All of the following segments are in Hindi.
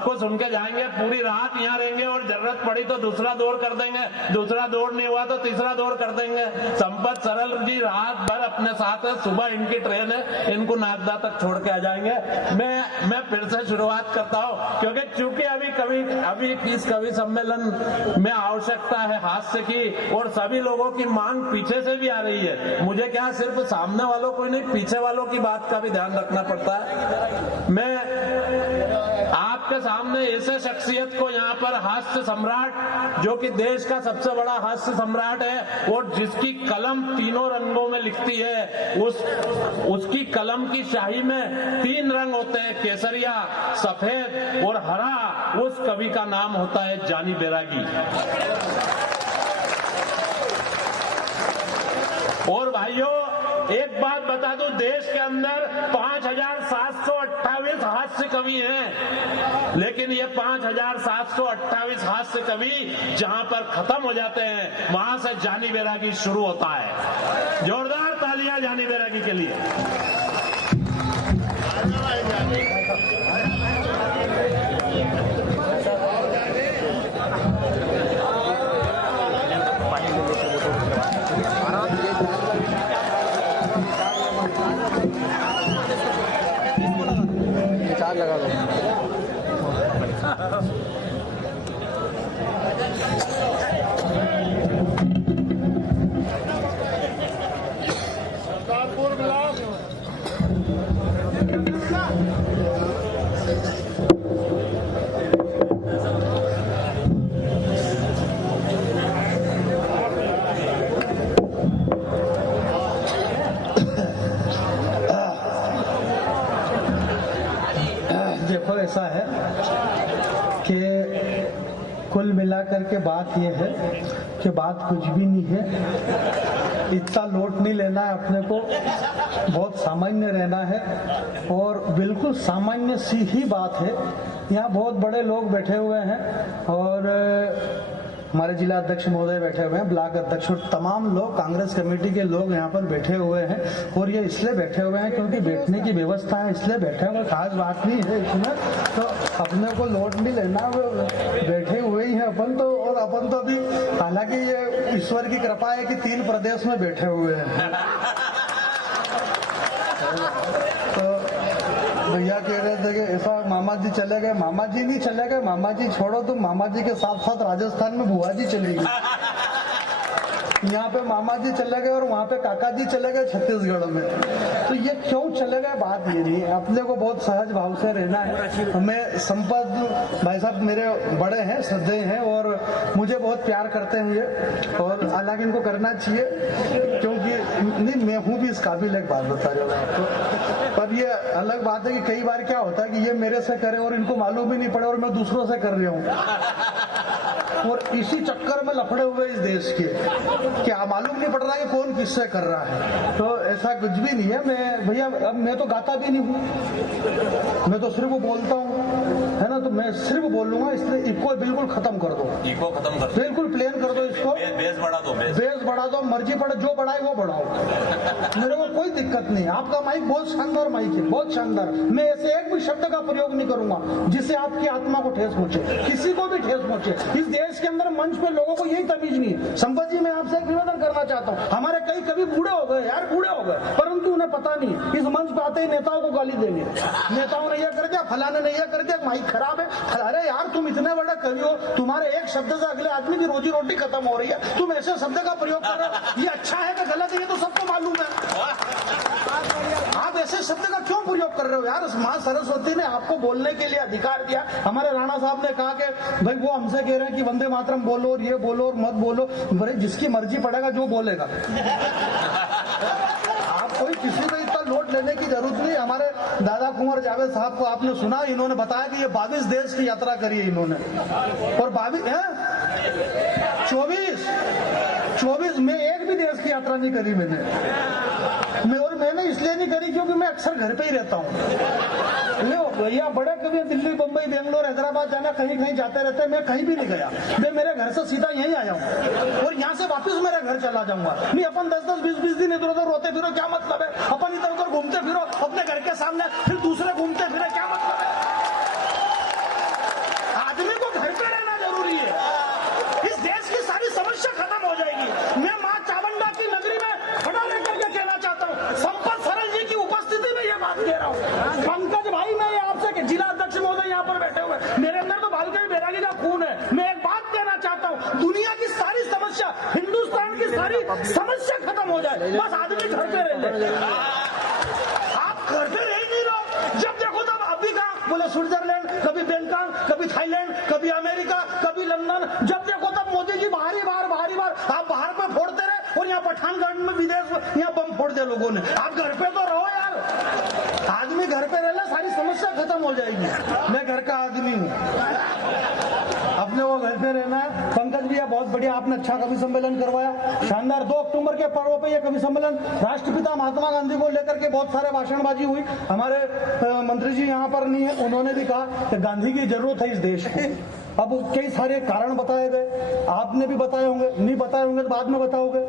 सबको सुन के जाएंगे, पूरी रात यहाँ रहेंगे और जरूरत पड़ी तो दूसरा दौर कर देंगे, दूसरा दौर नहीं हुआ तो तीसरा दौर कर देंगे। संपत सरल जी रात भर अपने साथ है, सुबह इनकी ट्रेन है, इनको नागदा तक छोड़ के आ जाएंगे। मैं फिर से शुरुआत करता हूँ, क्योंकि चूंकि अभी इस कवि सम्मेलन में आवश्यकता है हास्य की, और सभी लोगों की मांग पीछे से भी आ रही है। मुझे क्या सिर्फ सामने वालों को नहीं, पीछे वालों की बात का भी ध्यान रखना पड़ता है। मैं आपके सामने ऐसे शख्सियत को यहाँ पर हास्य सम्राट, जो कि देश का सबसे बड़ा हास्य सम्राट है और जिसकी कलम तीनों रंगों में लिखती है, उसकी कलम की शाही में 3 रंग होते हैं, केसरिया, सफेद और हरा। उस कवि का नाम होता है जानी बैरागी। और भाइयों एक बात बता दूं, देश के अंदर 5728 हास्य कवि हैं, लेकिन ये 5728 हास्य कवि जहां पर खत्म हो जाते हैं, वहां से जानी बैरागी शुरू होता है। जोरदार तालियां जानी बैरागी के लिए। लगा दो। देखो ऐसा है कि कुल मिलाकर के बात यह है कि बात कुछ भी नहीं है, इतना लोट नहीं लेना है अपने को, बहुत सामान्य रहना है और बिल्कुल सामान्य सी ही बात है। यहाँ बहुत बड़े लोग बैठे हुए हैं और हमारे जिला अध्यक्ष महोदय बैठे हुए हैं, ब्लॉक अध्यक्ष और तमाम लोग, कांग्रेस कमेटी के लोग यहाँ पर बैठे हुए हैं। और ये इसलिए बैठे हुए हैं क्योंकि बैठने की व्यवस्था है, इसलिए बैठे हुए, खास बात नहीं है इसमें, तो अपने को लोट नहीं लेना, बैठे हुए ही हैं अपन तो। और अपन तो अभी, हालांकि ये ईश्वर की कृपा है कि 3 प्रदेश में बैठे हुए हैं। तो भैया कह रहे थे कि ऐसा मामा जी चले गए, मामा जी नहीं चले गए, मामा जी छोड़ो, तुम मामा जी के साथ साथ राजस्थान में बुआ जी चली गई। यहाँ पे मामा जी चले गए और वहाँ पे काका जी चले गए छत्तीसगढ़ में। तो ये क्यों चले गए, बात ये नहीं है, अपने को बहुत सहज भाव से रहना है। हमें संपत भाई साहब मेरे बड़े हैं, श्रद्धेय हैं और मुझे बहुत प्यार करते हैं ये, और हालांकि इनको करना चाहिए क्योंकि नहीं, मैं हूँ भी इस काबिल, एक बात बता रहा हूँ तो। पर ये अलग बात है कि कई बार क्या होता है कि ये मेरे से करे और इनको मालूम ही नहीं पड़े और मैं दूसरों से कर रहा हूँ, और इसी चक्कर में लफड़े हुए इस देश के, क्या मालूम नहीं पड़ रहा है कि कौन किससे कर रहा है। तो ऐसा कुछ भी नहीं है। मैं भैया, अब मैं तो गाता भी नहीं हूँ, मैं तो सिर्फ बोलता हूँ, है ना, तो मैं सिर्फ बोलूंगा, इसलिए इको बिल्कुल खत्म कर दो, इको खत्म कर, बिल्कुल प्लेन कर दो इसको, बेस बढ़ा दो, बेस बढ़ा दो, मर्जी पड़े, जो बढ़ाए वो बढ़ाओ, मेरे को कोई दिक्कत नहीं। आपका माइक बहुत शानदार माइक है, बहुत शानदार। मैं ऐसे एक भी शब्द का प्रयोग नहीं करूंगा जिससे आपकी आत्मा को ठेस पहुंचे, किसी को भी ठेस पहुंचे। इस देश के अंदर मंच पे लोगों को यही तमीज नहीं है। संपत जी, मैं आपसे एक निवेदन करना चाहता हूँ, हमारे कई कवि बूढ़े हो गए यार, बूढ़े हो गए, परंतु उन्हें पता नहीं, इस मंच पे आते ही नेताओं को गाली देंगे, नेताओं ने यह कर दिया, फलाने ने यह कर दिया, माइक खराब है। अरे यार, तुम इतने बड़े कवि हो, तुम्हारे एक शब्द से अगले आदमी की रोजी रोटी खत्म हो रही है, तुम ऐसे शब्द का प्रयोग कर रहे हो, ये अच्छा है कि गलत है ये तो सबको मालूम है। आप ऐसे शब्द का क्यों प्रयोग कर रहे हो यार? माँ सरस्वती ने आपको बोलने के लिए अधिकार दिया। हमारे राणा साहब ने कहा कि भाई वो हमसे कह रहे हैं कि वंदे मातरम बोलो और ये बोलो और मत बोलो, भाई जिसकी मर्जी पड़ेगा जो बोलेगा। आप कोई किसी को इतना लोड लेने की जरूरत नहीं। हमारे दादा कुंवर जावेद साहब को आपने सुना, इन्होंने बताया कि ये 22 देश की यात्रा करी है इन्होंने, और 24 में एक भी देश की यात्रा नहीं करी मैंने इसलिए नहीं करी क्योंकि मैं अक्सर घर पे ही रहता हूँ। भैया बड़े कभी दिल्ली, बम्बई, बेंगलोर, हैदराबाद जाना, कहीं कहीं जाते रहते हैं, मैं कहीं भी नहीं गया। मैं मेरे घर से सीधा यहीं आया हूँ और यहाँ से वापस मेरे घर चला जाऊंगा। नहीं अपन 10-10, 20-20 दिन इधर उधर रोते फिरो, क्या मतलब है? अपन इधर उधर घूमते फिरो अपने घर के सामने, फिर दूसरे घूमते फिरे, क्या मतलब है? सारी समस्या खत्म हो जाए, बस आदमी घर पे रह ले। आप घर पे रह नहीं रहो, जब देखो तब आप भी कहा बोले स्विट्जरलैंड, कभी बैंकॉक, कभी थाईलैंड, कभी अमेरिका, कभी लंदन, जब देखो तब मोदी जी बाहरी बार आप बाहर पे फोड़ते रहे और यहाँ पठानगढ़ में विदेश में यहाँ बम फोड़ दिया लोगों ने। आप घर पे तो रहो यार, आदमी घर पे रह ले, सारी समस्या खत्म हो जाएगी। मैं घर का आदमी हूँ, अपने वो घर पे रहना है। पंकज भैया बहुत बढ़िया, आपने अच्छा कवि सम्मेलन करवाया, शानदार। 2 अक्टूबर के पर्व पे ये कवि सम्मेलन, राष्ट्रपिता महात्मा गांधी को लेकर के बहुत सारे भाषणबाजी हुई। हमारे मंत्री जी यहाँ पर नहीं है, उन्होंने भी कहा कि गांधी की जरूरत है इस देश को। अब कई सारे कारण बताए गए, आपने भी बताए होंगे, नहीं बताए होंगे तो बाद में बताओगे,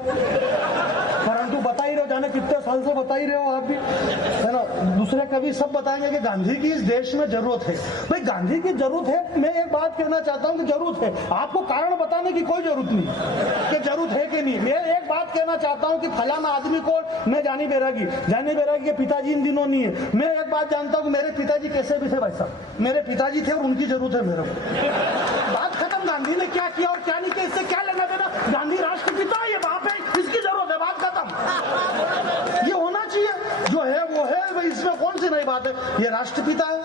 परंतु बता ही रहे हो, जाने कितने साल से बता ही रहे हो आप भी, है ना। दूसरे कवि सब बताएंगे कि गांधी की इस देश में जरूरत है। भाई गांधी की जरूरत है, मैं एक बात कहना चाहता हूं कि जरूरत है, आपको कारण बताने की कोई जरूरत नहीं कि जरूरत है कि नहीं। मैं एक बात कहना चाहता हूं कि फलाना आदमी को, मैं जानी बैरागी के पिताजी इन दिनों नहीं है, मैं एक बात जानता हूं कि मेरे पिताजी कैसे भी थे भाई साहब, मेरे पिताजी थे और उनकी जरूरत है मेरे को। बात खत्म। गांधी ने क्या किया और क्या नहीं किया, इससे क्या लेना देना। गांधी राष्ट्रपिता है, ये बाप है, इसकी जरूरत है, बात खत्म। ये होना चाहिए, जो है वो है भाई, इसमें कौन सी नई बात है। ये राष्ट्रपिता है,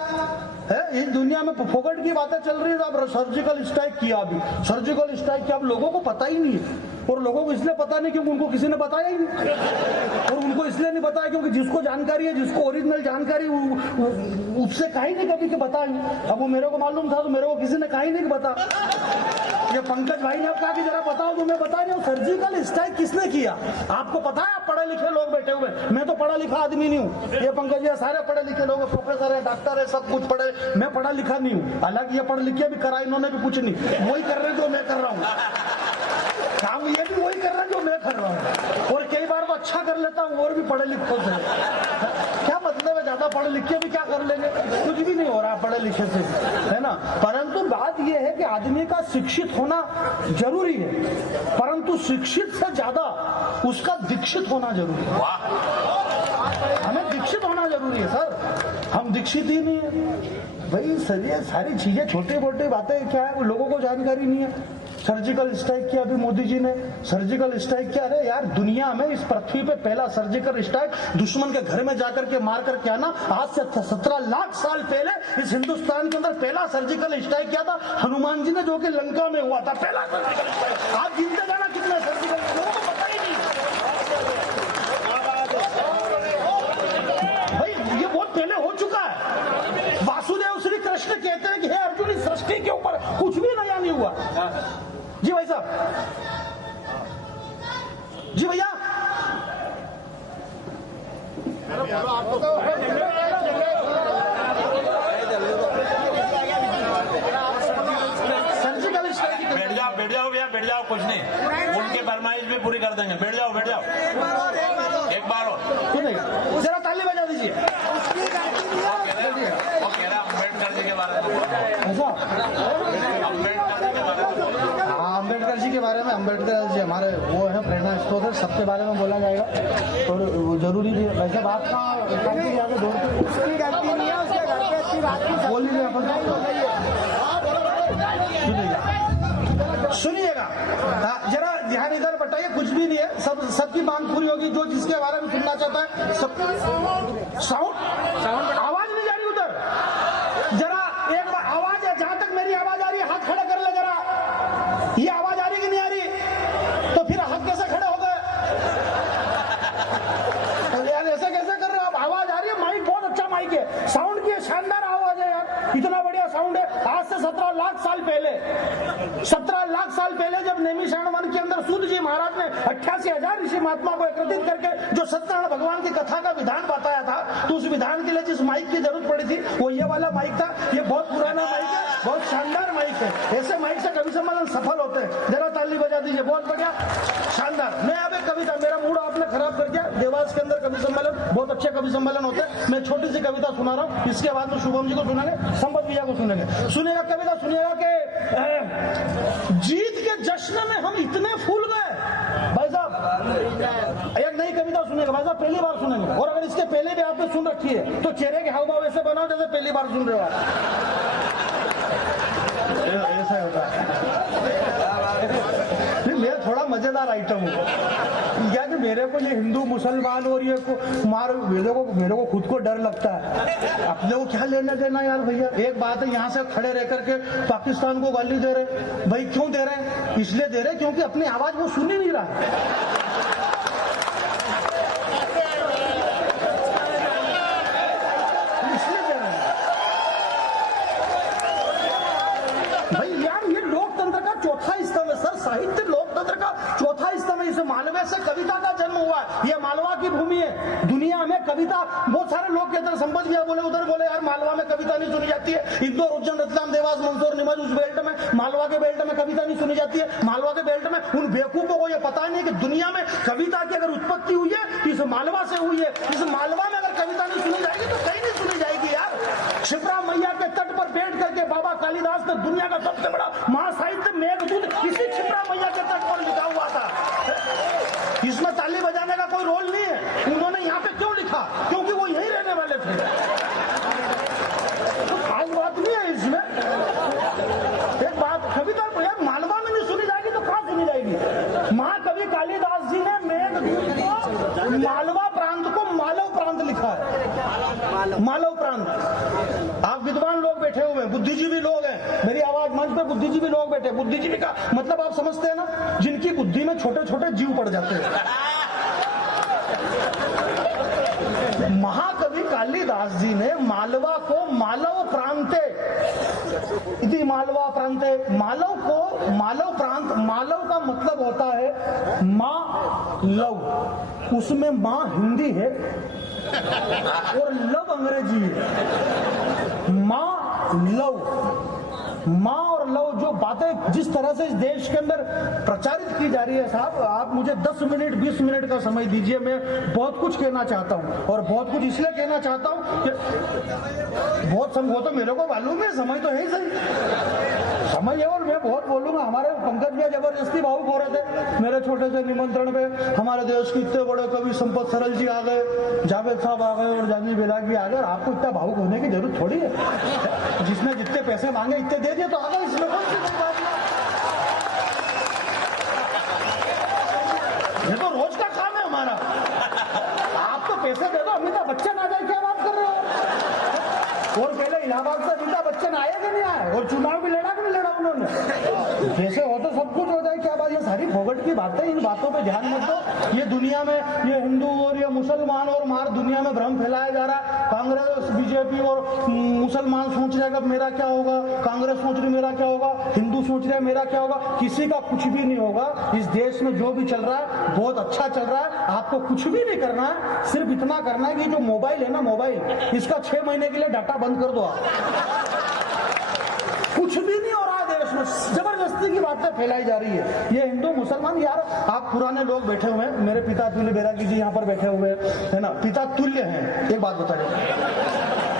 इस दुनिया में फोकट की बातें चल रही है। अब सर्जिकल स्ट्राइक किया, अभी सर्जिकल स्ट्राइक किया, अब लोगों को पता ही नहीं है, और लोगों को इसलिए पता नहीं क्योंकि उनको किसी ने बताया ही नहीं, और उनको इसलिए नहीं बताया क्योंकि जिसको जानकारी है, जिसको ओरिजिनल जानकारी, उससे कहा ही नहीं कभी कि बताएं। अब वो मेरे को मालूम था तो मेरे को किसी ने कहा ही नहीं कि बता। ये पंकज भाई ने कहा कि जरा बताओ, तो मैं बता रही हूँ। सर्जिकल स्ट्राइक किसने किया आपको पता है? आप पढ़े लिखे लोग बैठे हुए, मैं तो पढ़ा लिखा आदमी नहीं हूँ, ये पंकज जी सारे पढ़े लिखे लोग, प्रोफेसर है, डॉक्टर है, सब कुछ पढ़े, मैं पढ़ा लिखा नहीं हूँ। हालांकि ये पढ़ लिखे भी करा इन्होंने भी कुछ नहीं, वही कर रहे जो मैं कर रहा हूँ, काम ये भी वही कर रहा है जो मैं कर रहा हूँ, और कई बार तो अच्छा कर लेता हूँ और भी पढ़े लिखे से। क्या मतलब है, ज्यादा पढ़े लिखे भी क्या कर लेंगे, कुछ भी नहीं हो रहा पढ़े लिखे से, है ना। परंतु बात यह है कि आदमी का शिक्षित होना जरूरी है, परंतु शिक्षित से ज्यादा उसका दीक्षित होना जरूरी है। हमें दीक्षित होना जरूरी है सर, हम दीक्षित ही नहीं है भाई। सर ये सारी चीजें छोटी मोटी बातें क्या है, लोगों को जानकारी नहीं है। सर्जिकल स्ट्राइक किया अभी मोदी जी ने, सर्जिकल स्ट्राइक किया। अरे यार, दुनिया में इस पृथ्वी पे पहला सर्जिकल स्ट्राइक दुश्मन के घर में जाकर के मार करके आना, आज से 17 लाख साल पहले इस हिंदुस्तान के अंदर पहला सर्जिकल स्ट्राइक किया था हनुमान जी ने, जो कि लंका में हुआ था पहला सर्जिकल स्ट्राइक। आप गिनते जाना कितने सर्जिकल, लोगों को पता ही नहीं भाई, ये बहुत पहले हो चुका है। वासुदेव श्री कृष्ण कहते हैं कि हे अर्जुन, इस सृष्टि के ऊपर कुछ भी नया नहीं हुआ। जी भाई साहब, जी भैया, सर्जिकल स्ट्राइक। बैठ जाओ भैया, बैठ जाओ, कुछ नहीं, उनकी फरमाइश भी पूरी कर देंगे। बैठ जाओ, बैठ जाओ, एक बार और जरा ताली बजा दीजिए। वो कह रहा अम्बेडकर जी के बारे में, अम्बेडकर जी के बारे में, अम्बेडकर जी हमारे वो है प्रेरणा स्रोत है, सबके बारे में बोला जाएगा और वो जरूरी भी है। वैसे बात का आगे दौड़ते उसकी गलती नहीं है, उसके घर पे अच्छी बात की बोल लीजिए सुनिएगा, जरा ध्यान इधर बटाइए, कुछ भी नहीं है, सबकी मांग पूरी होगी। जो जिसके बारे में सुनना चाहता है सब। साउंड आवाज नहीं जा रही उधर, जरा एक बार आवाज है, जहां तक मेरी आवाज आ रही है हाथ खड़ा कर ले जरा। ये आवाज आ रही कि नहीं आ रही? तो फिर हाथ कैसे खड़े हो गए यार, ऐसे कैसे कर रहे हो आप? आवाज आ रही है, माइक बहुत अच्छा माइक है, साउंड की शानदार आवाज है यार, इतना बढ़िया साउंड है। आज से 17 लाख साल पहले, 17 लाख साल पहले जब नैमिषारण्य वन के अंदर सूत जी महाराज ने 88,000 ऋषि महात्मा को एकत्रित करके जो सत्यनारायण भगवान की कथा का विधान बताया था, तो उस विधान के लिए जिस माइक की जरूरत पड़ी थी वो ये वाला माइक था। ये बहुत पुराना माइक है, बहुत शानदार माइक है, ऐसे माइक से कवि सम्मेलन सफल होते हैं। जरा ताली बजा दीजिए, बहुत बढ़िया, शानदार। मैं अब एक कविता, मेरा मूड आपने खराब कर दिया। देवास के अंदर कवि सम्मेलन, बहुत अच्छे कवि सम्मेलन होते हैं। मैं छोटी सी कविता सुना रहा हूँ, इसके बाद तो शुभम जी को सुनाएंगे, संपत भैया को सुनेंगे। सुनिएगा कविता, सुनिएगा कि जीत के जश्न में हम इतने फूल गए। भाई साहब एक नई कविता सुनेगा भाई साहब, पहली बार सुनेंगे, और अगर इसके पहले भी आपने सुन रखी है तो चेहरे के हाव भाव ऐसे बनाओ जैसे पहली बार सुन रहे हो आप। ऐसा होता है। मैं थोड़ा मजेदार आइटम हो या कि मेरे को ये हिंदू मुसलमान और ये मार मेरे को खुद को डर लगता है। अपने को क्या लेना देना यार भैया। एक बात है, यहाँ से खड़े रह करके पाकिस्तान को गाली दे रहे, भाई क्यों दे रहे हैं? इसलिए दे रहे क्योंकि अपनी आवाज वो सुन ही नहीं रहा है। साहित्य लोकतंत्र का चौथा स्तंभ है। इस मालवे से कविता का जन्म हुआ है। ये मालवा की भूमि है। दुनिया में कविता, बहुत सारे लोग कहते हैं संपत भैया बोले उधर बोले यार मालवा में कविता नहीं सुनी जाती है। इंदौर, उज्जैन, रतलाम, देवास, मंदसौर, नीमच, उस बेल्ट में, मालवा के बेल्ट में कविता नहीं सुनी जाती है। मालवा के बेल्ट में उन बेवकूफों को यह पता नहीं कि दुनिया में कविता की अगर उत्पत्ति हुई है तो इस मालवा से हुई है। इस मालवा में अगर कविता नहीं सुनी जाएगी तो कहीं नहीं सुनी जाएगी यार। क्षिप्रा मैया के तट पर बैठ करके बाबा कालिदास ने दुनिया का सबसे बड़ा महासाहित्य मेघदूत इसी क्षिप्रा मैया के तट पर लिखा हुआ था। इसमें ताली बजाने का कोई रोल नहीं है। उन्होंने यहाँ पे क्यों लिखा? क्योंकि वो यही रहने वाले थे। तो खास बात नहीं है इसमें। एक बात, कविता यार मालवा में नहीं सुनी जाएगी तो कहाँ सुनी जाएगी? महाकवि कालिदास जी ने मेघदूत को मालवा प्रांत को मालव प्रांत लिखा है। मालव प्रांत। आप विद्वान लोग बैठे हुए हैं, बुद्धिजीवी लोग हैं, मेरी आवाज मंच पे बुद्धिजीवी लोग बैठे। बुद्धिजीवी का मतलब आप समझते हैं ना, जिनकी बुद्धि में छोटे छोटे जीव पड़ जाते हैं। महाकवि कालिदास जी ने मालवा को मालव प्रांते, इति मालवा प्रांते, मालव को मालव प्रांत, मालव का मतलब होता है माँ लव, उसमें माँ हिंदी है और लव अंग्रेजी है। माँ लव, माँ और लव, जो बातें जिस तरह से इस देश के अंदर प्रचारित की जा रही है साहब, आप मुझे 10 मिनट 20 मिनट का समय दीजिए। मैं बहुत कुछ कहना चाहता हूँ और बहुत कुछ इसलिए कहना चाहता हूँ कि बहुत वो तो मेरे को मालूम है, समय तो है ही सही, समय है और मैं बहुत बोलूंगा। हमारे पंकज भैया जबरदस्ती भावुक हो रहे थे मेरे छोटे से निमंत्रण पे। हमारे देश के इतने बड़े कवि संपत सरल जी आ गए, जावेद साहब आ गए और जानी बेलागी आ गए। आपको इतना भावुक होने की जरूरत थोड़ी है। जिसने जितने पैसे मांगे इतने दे दिए तो आ गए, इसमें कौन सी बड़ी बात है? ये तो रोज का काम है हमारा। आप तो पैसे दे दो, अमिताभ बच्चन आ जाए, क्या बात कर रहे हो? और पहले इलाहाबाद से अमिताभ बच्चन आए कि नहीं आए? और चुनाव भी लड़ा कि नहीं लड़ा उन्होंने? जैसे हो तो सब कुछ हो जाए, क्या बात? ये सारी फोगट की बातें, इन बातों पे ध्यान मत दो। ये दुनिया में ये हिंदू और ये मुसलमान और मार दुनिया में भ्रम फैलाया जा रहा है। कांग्रेस, बीजेपी और मुसलमान सोच रहे हैं मेरा क्या होगा, कांग्रेस सोच रही मेरा क्या होगा, हिंदू सोच रहे हैं मेरा क्या होगा। किसी का कुछ भी नहीं होगा। इस देश में जो भी चल रहा है बहुत अच्छा चल रहा है। आपको कुछ भी नहीं करना है, सिर्फ इतना करना है कि जो मोबाइल है ना, मोबाइल, इसका 6 महीने के लिए डाटा बंद कर दो आप। कुछ भी नहीं हो रहा है देश में, जबरदस्ती की बातें फैलाई जा रही है। ये हिंदू मुसलमान, यार आप पुराने लोग बैठे हुए हैं, मेरे पिता तुल्य बैरागी जी यहाँ पर बैठे हुए है ना, पिता तुल्य हैं। एक बात बताइए,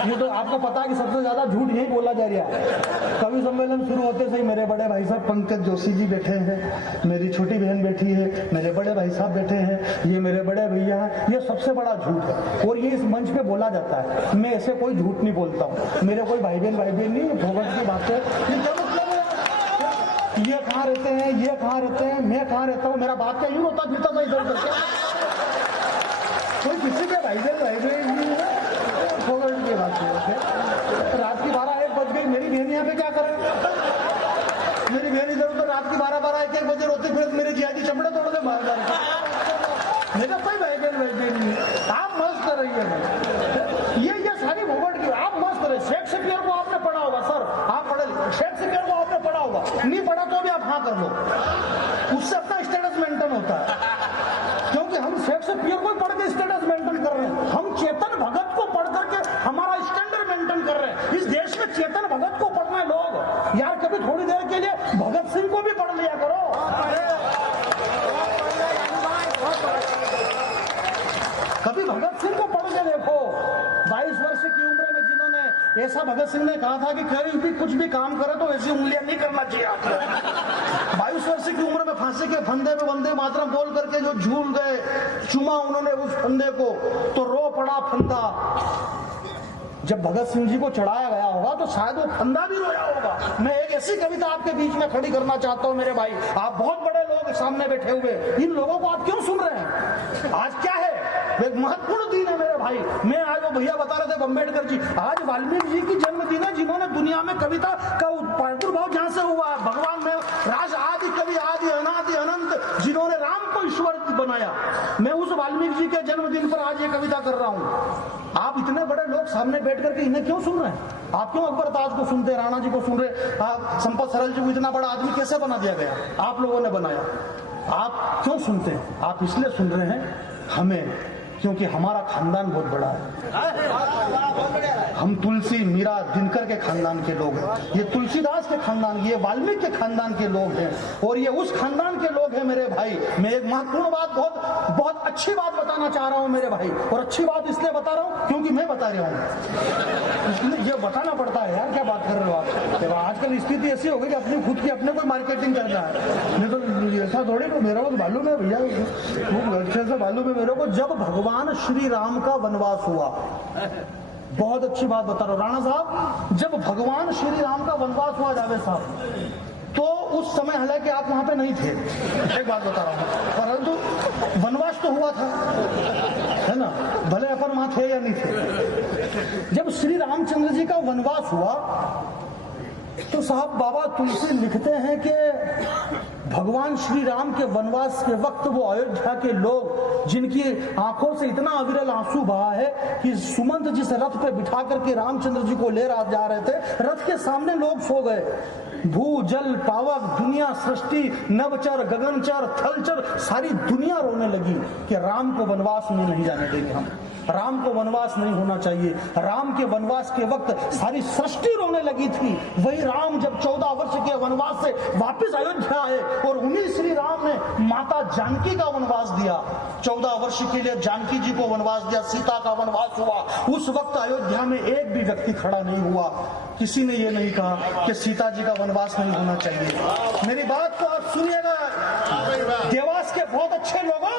ये तो आपको पता है कि सबसे ज्यादा झूठ यही बोला जा रहा है। कवि सम्मेलन शुरू होते से ही मेरे बड़े भाई साहब पंकज जोशी जी बैठे हैं, मेरी छोटी बहन बैठी है, मेरे बड़े भाई साहब बैठे हैं, ये मेरे बड़े भैया हैं। ये सबसे बड़ा झूठ है और ये इस मंच पे बोला जाता है। मैं ऐसे कोई झूठ नहीं बोलता हूँ। मेरे कोई भाई बहन नहीं, फोगट की बात है। ये क्या मतलब है? ये कहाँ रहते हैं, ये कहाँ रहते हैं, मैं कहाँ रहता हूँ, मेरा बात का यूं होता फिरता था इधर उधर। कोई किसी के भाई बहन नहीं है, फोगट की बात है। रात की 12-1 बज गई, मेरी बहन यहाँ पे क्या करे? मेरी बहन इधर उधर रात की 12-1 बजे रोती फिर मेरे जियाजी चमड़े तोड़ दे बाहर बाहर। मेरा कोई भाई बहन नहीं। आप मस्त रहिए। ये सारी फोगट की, आप मस्त रहे। शेक्सपियर को आपने पढ़ा होगा सर, आप पढ़े, शेक्सपियर को आपने पढ़ा होगा, नहीं पढ़ा तो भी आप हाँ कर लो, उससे अपना स्टेटस मेंटेन होता है। क्योंकि हम शेक्सपियर को पढ़ के स्टेटस मेंटेन कर रहे हैं, हम चेतन भगत को पढ़ करके हमारा स्टैंडर्ड मेंटेन कर रहे हैं। इस देश में चेतन भगत को पढ़ना है लोग। यार कभी थोड़ी देर के लिए भगत सिंह को भी पढ़ लिया करो। कभी भगत सिंह को पढ़ के देखो। 22 वर्ष की उम्र में जिन्होंने, ऐसा भगत सिंह ने कहा था कि कहीं भी कुछ भी काम करे तो ऐसी उंगलियां नहीं करना चाहिए आपको। 22 वर्ष की उम्र में फांसी के फंदे में वंदे मातरम बोल करके जो झूल गए, चुमा उन्होंने उस फंदे को तो रो पड़ा फंदा। जब भगत सिंह जी को चढ़ाया गया होगा तो शायद वो फंदा भी रोया होगा। मैं एक ऐसी कविता आपके बीच में खड़ी करना चाहता हूं मेरे भाई, आप बहुत बड़े लोग सामने बैठे हुए, इन लोगों को आप क्यों सुन रहे हैं? आज क्या है, एक महत्वपूर्ण दिन है मेरे भाई। मैं आज वो भैया बता रहे थे अम्बेडकर जी, आज वाल्मीकि जी की जन्मदिन है, जिन्होंने दुनिया में कविता का प्रादुर्भाव जहां से हुआ है, भगवान में राज आदि कवि आदि अनादि अनंत, जिन्होंने राम को ईश्वर बनाया, मैं उस वाल्मीकि जी के जन्मदिन पर आज ये कविता कर रहा हूं। आप इतने बड़े लोग सामने बैठ करके इन्हें क्यों सुन रहे हैं? आप क्यों अकबर ताज को सुनते, राणा जी को सुन रहे? आप संपत सरल जी को इतना बड़ा आदमी कैसे बना दिया गया? आप लोगों ने बनाया। आप क्यों सुनते हैं? आप इसलिए सुन रहे हैं हमें, क्योंकि हमारा खानदान बहुत बड़ा है। हम तुलसी, मीरा, दिनकर के खानदान के लोग हैं, ये तुलसीदास के खानदान, ये वाल्मीकि के खानदान के लोग हैं, और ये उस खानदान के लोग हैं मेरे भाई। मैं एक महत्वपूर्ण बात, बहुत अच्छी बात बताना चाह रहा हूं मेरे भाई, और अच्छी बात इसलिए बता रहा हूं क्योंकि मैं बता रहा हूं, इसलिए ये बताना पड़ता है यार। क्या बात कर रहे हो आप? आजकल स्थिति ऐसी हो गई कि अपनी खुद की अपने को मार्केटिंग कर रहा है, नहीं तो ऐसा थोड़ी। तो मेरे को मालूम है भैया, अच्छे से मालूम है मेरे को, जब भगवान श्री राम का वनवास हुआ, बहुत अच्छी बात बता रहा हूं राणा साहब, जब भगवान श्री राम का वनवास हुआ जावेद साहब, तो उस समय हालांकि आप वहां पे नहीं थे, एक बात बता रहा हूं, परंतु वनवास तो हुआ था, है ना, भले अपन वहां थे या नहीं थे। जब श्री रामचंद्र जी का वनवास हुआ तो साहब बाबा तुलसी लिखते हैं कि भगवान श्री राम के वनवास के वक्त वो अयोध्या के लोग, जिनकी आंखों से इतना अविरल आंसू बहा है कि सुमंत जिस रथ पे बिठा करके रामचंद्र जी को ले जा रहे थे, रथ के सामने लोग सो गए। भू जल पावक दुनिया सृष्टि, नवचर गगनचर थलचर, सारी दुनिया रोने लगी कि राम को वनवास में नहीं जाने देंगे हम, राम को वनवास नहीं होना चाहिए। राम के वनवास के वक्त सारी सृष्टि रोने लगी थी। वही राम जब 14 वर्ष के वनवास से वापस अयोध्या आए, और उन्हीं श्री राम ने माता जानकी का वनवास दिया, 14 वर्ष के लिए जानकी जी को वनवास दिया, सीता का वनवास हुआ। उस वक्त अयोध्या में एक भी व्यक्ति खड़ा नहीं हुआ, किसी ने ये नहीं कहा कि सीता जी का वनवास नहीं होना चाहिए। मेरी बात को आप सुनिएगा देवास के बहुत अच्छे लोगों,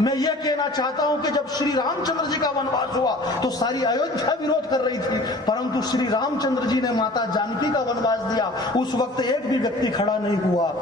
मैं ये कहना चाहता हूं कि जब श्री रामचंद्र जी का वनवास हुआ तो सारी अयोध्या विरोध कर रही थी, परंतु श्री रामचंद्र जी ने माता जानकी का वनवास दिया, उस वक्त एक भी व्यक्ति खड़ा नहीं हुआ।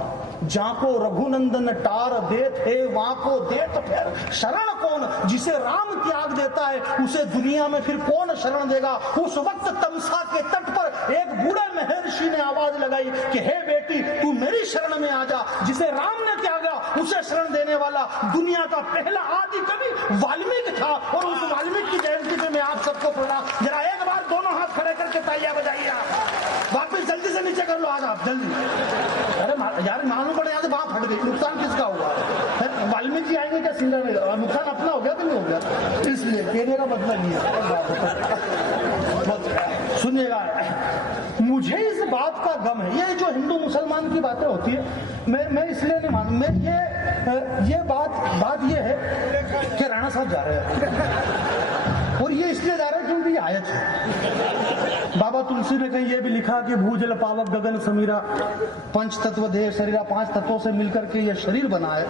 जाको रघुनंदन टार देत है, वहां को देत फिर शरण कौन, जिसे राम त्याग देता है उसे दुनिया में फिर कौन शरण देगा। उस वक्त तमसा के तट पर एक बूढ़े महर्षि ने आवाज लगाई कि हे बेटी तू मेरी शरण में आ जा, जिसे राम ने त्यागा उसे शरण देने वाला दुनिया का पहला आदि कवि वाल्मीकि था। और उस वाल्मीकि की जयंती पे मैं आप सबको प्रणाम, जरा एक बार दोनों हाथ खड़े करके तालियां बजाइए। आप वापिस जल्दी से नीचे कर लो, आज आप जल्दी। अरे यार मालूम पड़े, यहाँ से वहां फट गई, नुकसान किसका हुआ? वाल्मीकि जी आएंगे क्या सिंगर में? नुकसान अपना हो गया कि नहीं हो गया? इसलिए कहने का मतलब ये है। सुनिएगा, मुझे इस बात का गम है, ये जो हिंदू मुसलमान की बातें होती है, मैं इसलिए नहीं मान, मैं ये बात ये है कि राणा साहब जा रहे हैं, और ये इसलिए जा रहे हैं क्योंकि ये आयत है। बाबा तुलसी ने कहीं ये भी लिखा कि भूजल पावक गगन समीरा, पंच तत्व देह शरीरा, 5 तत्वों से मिलकर के ये शरीर बना है,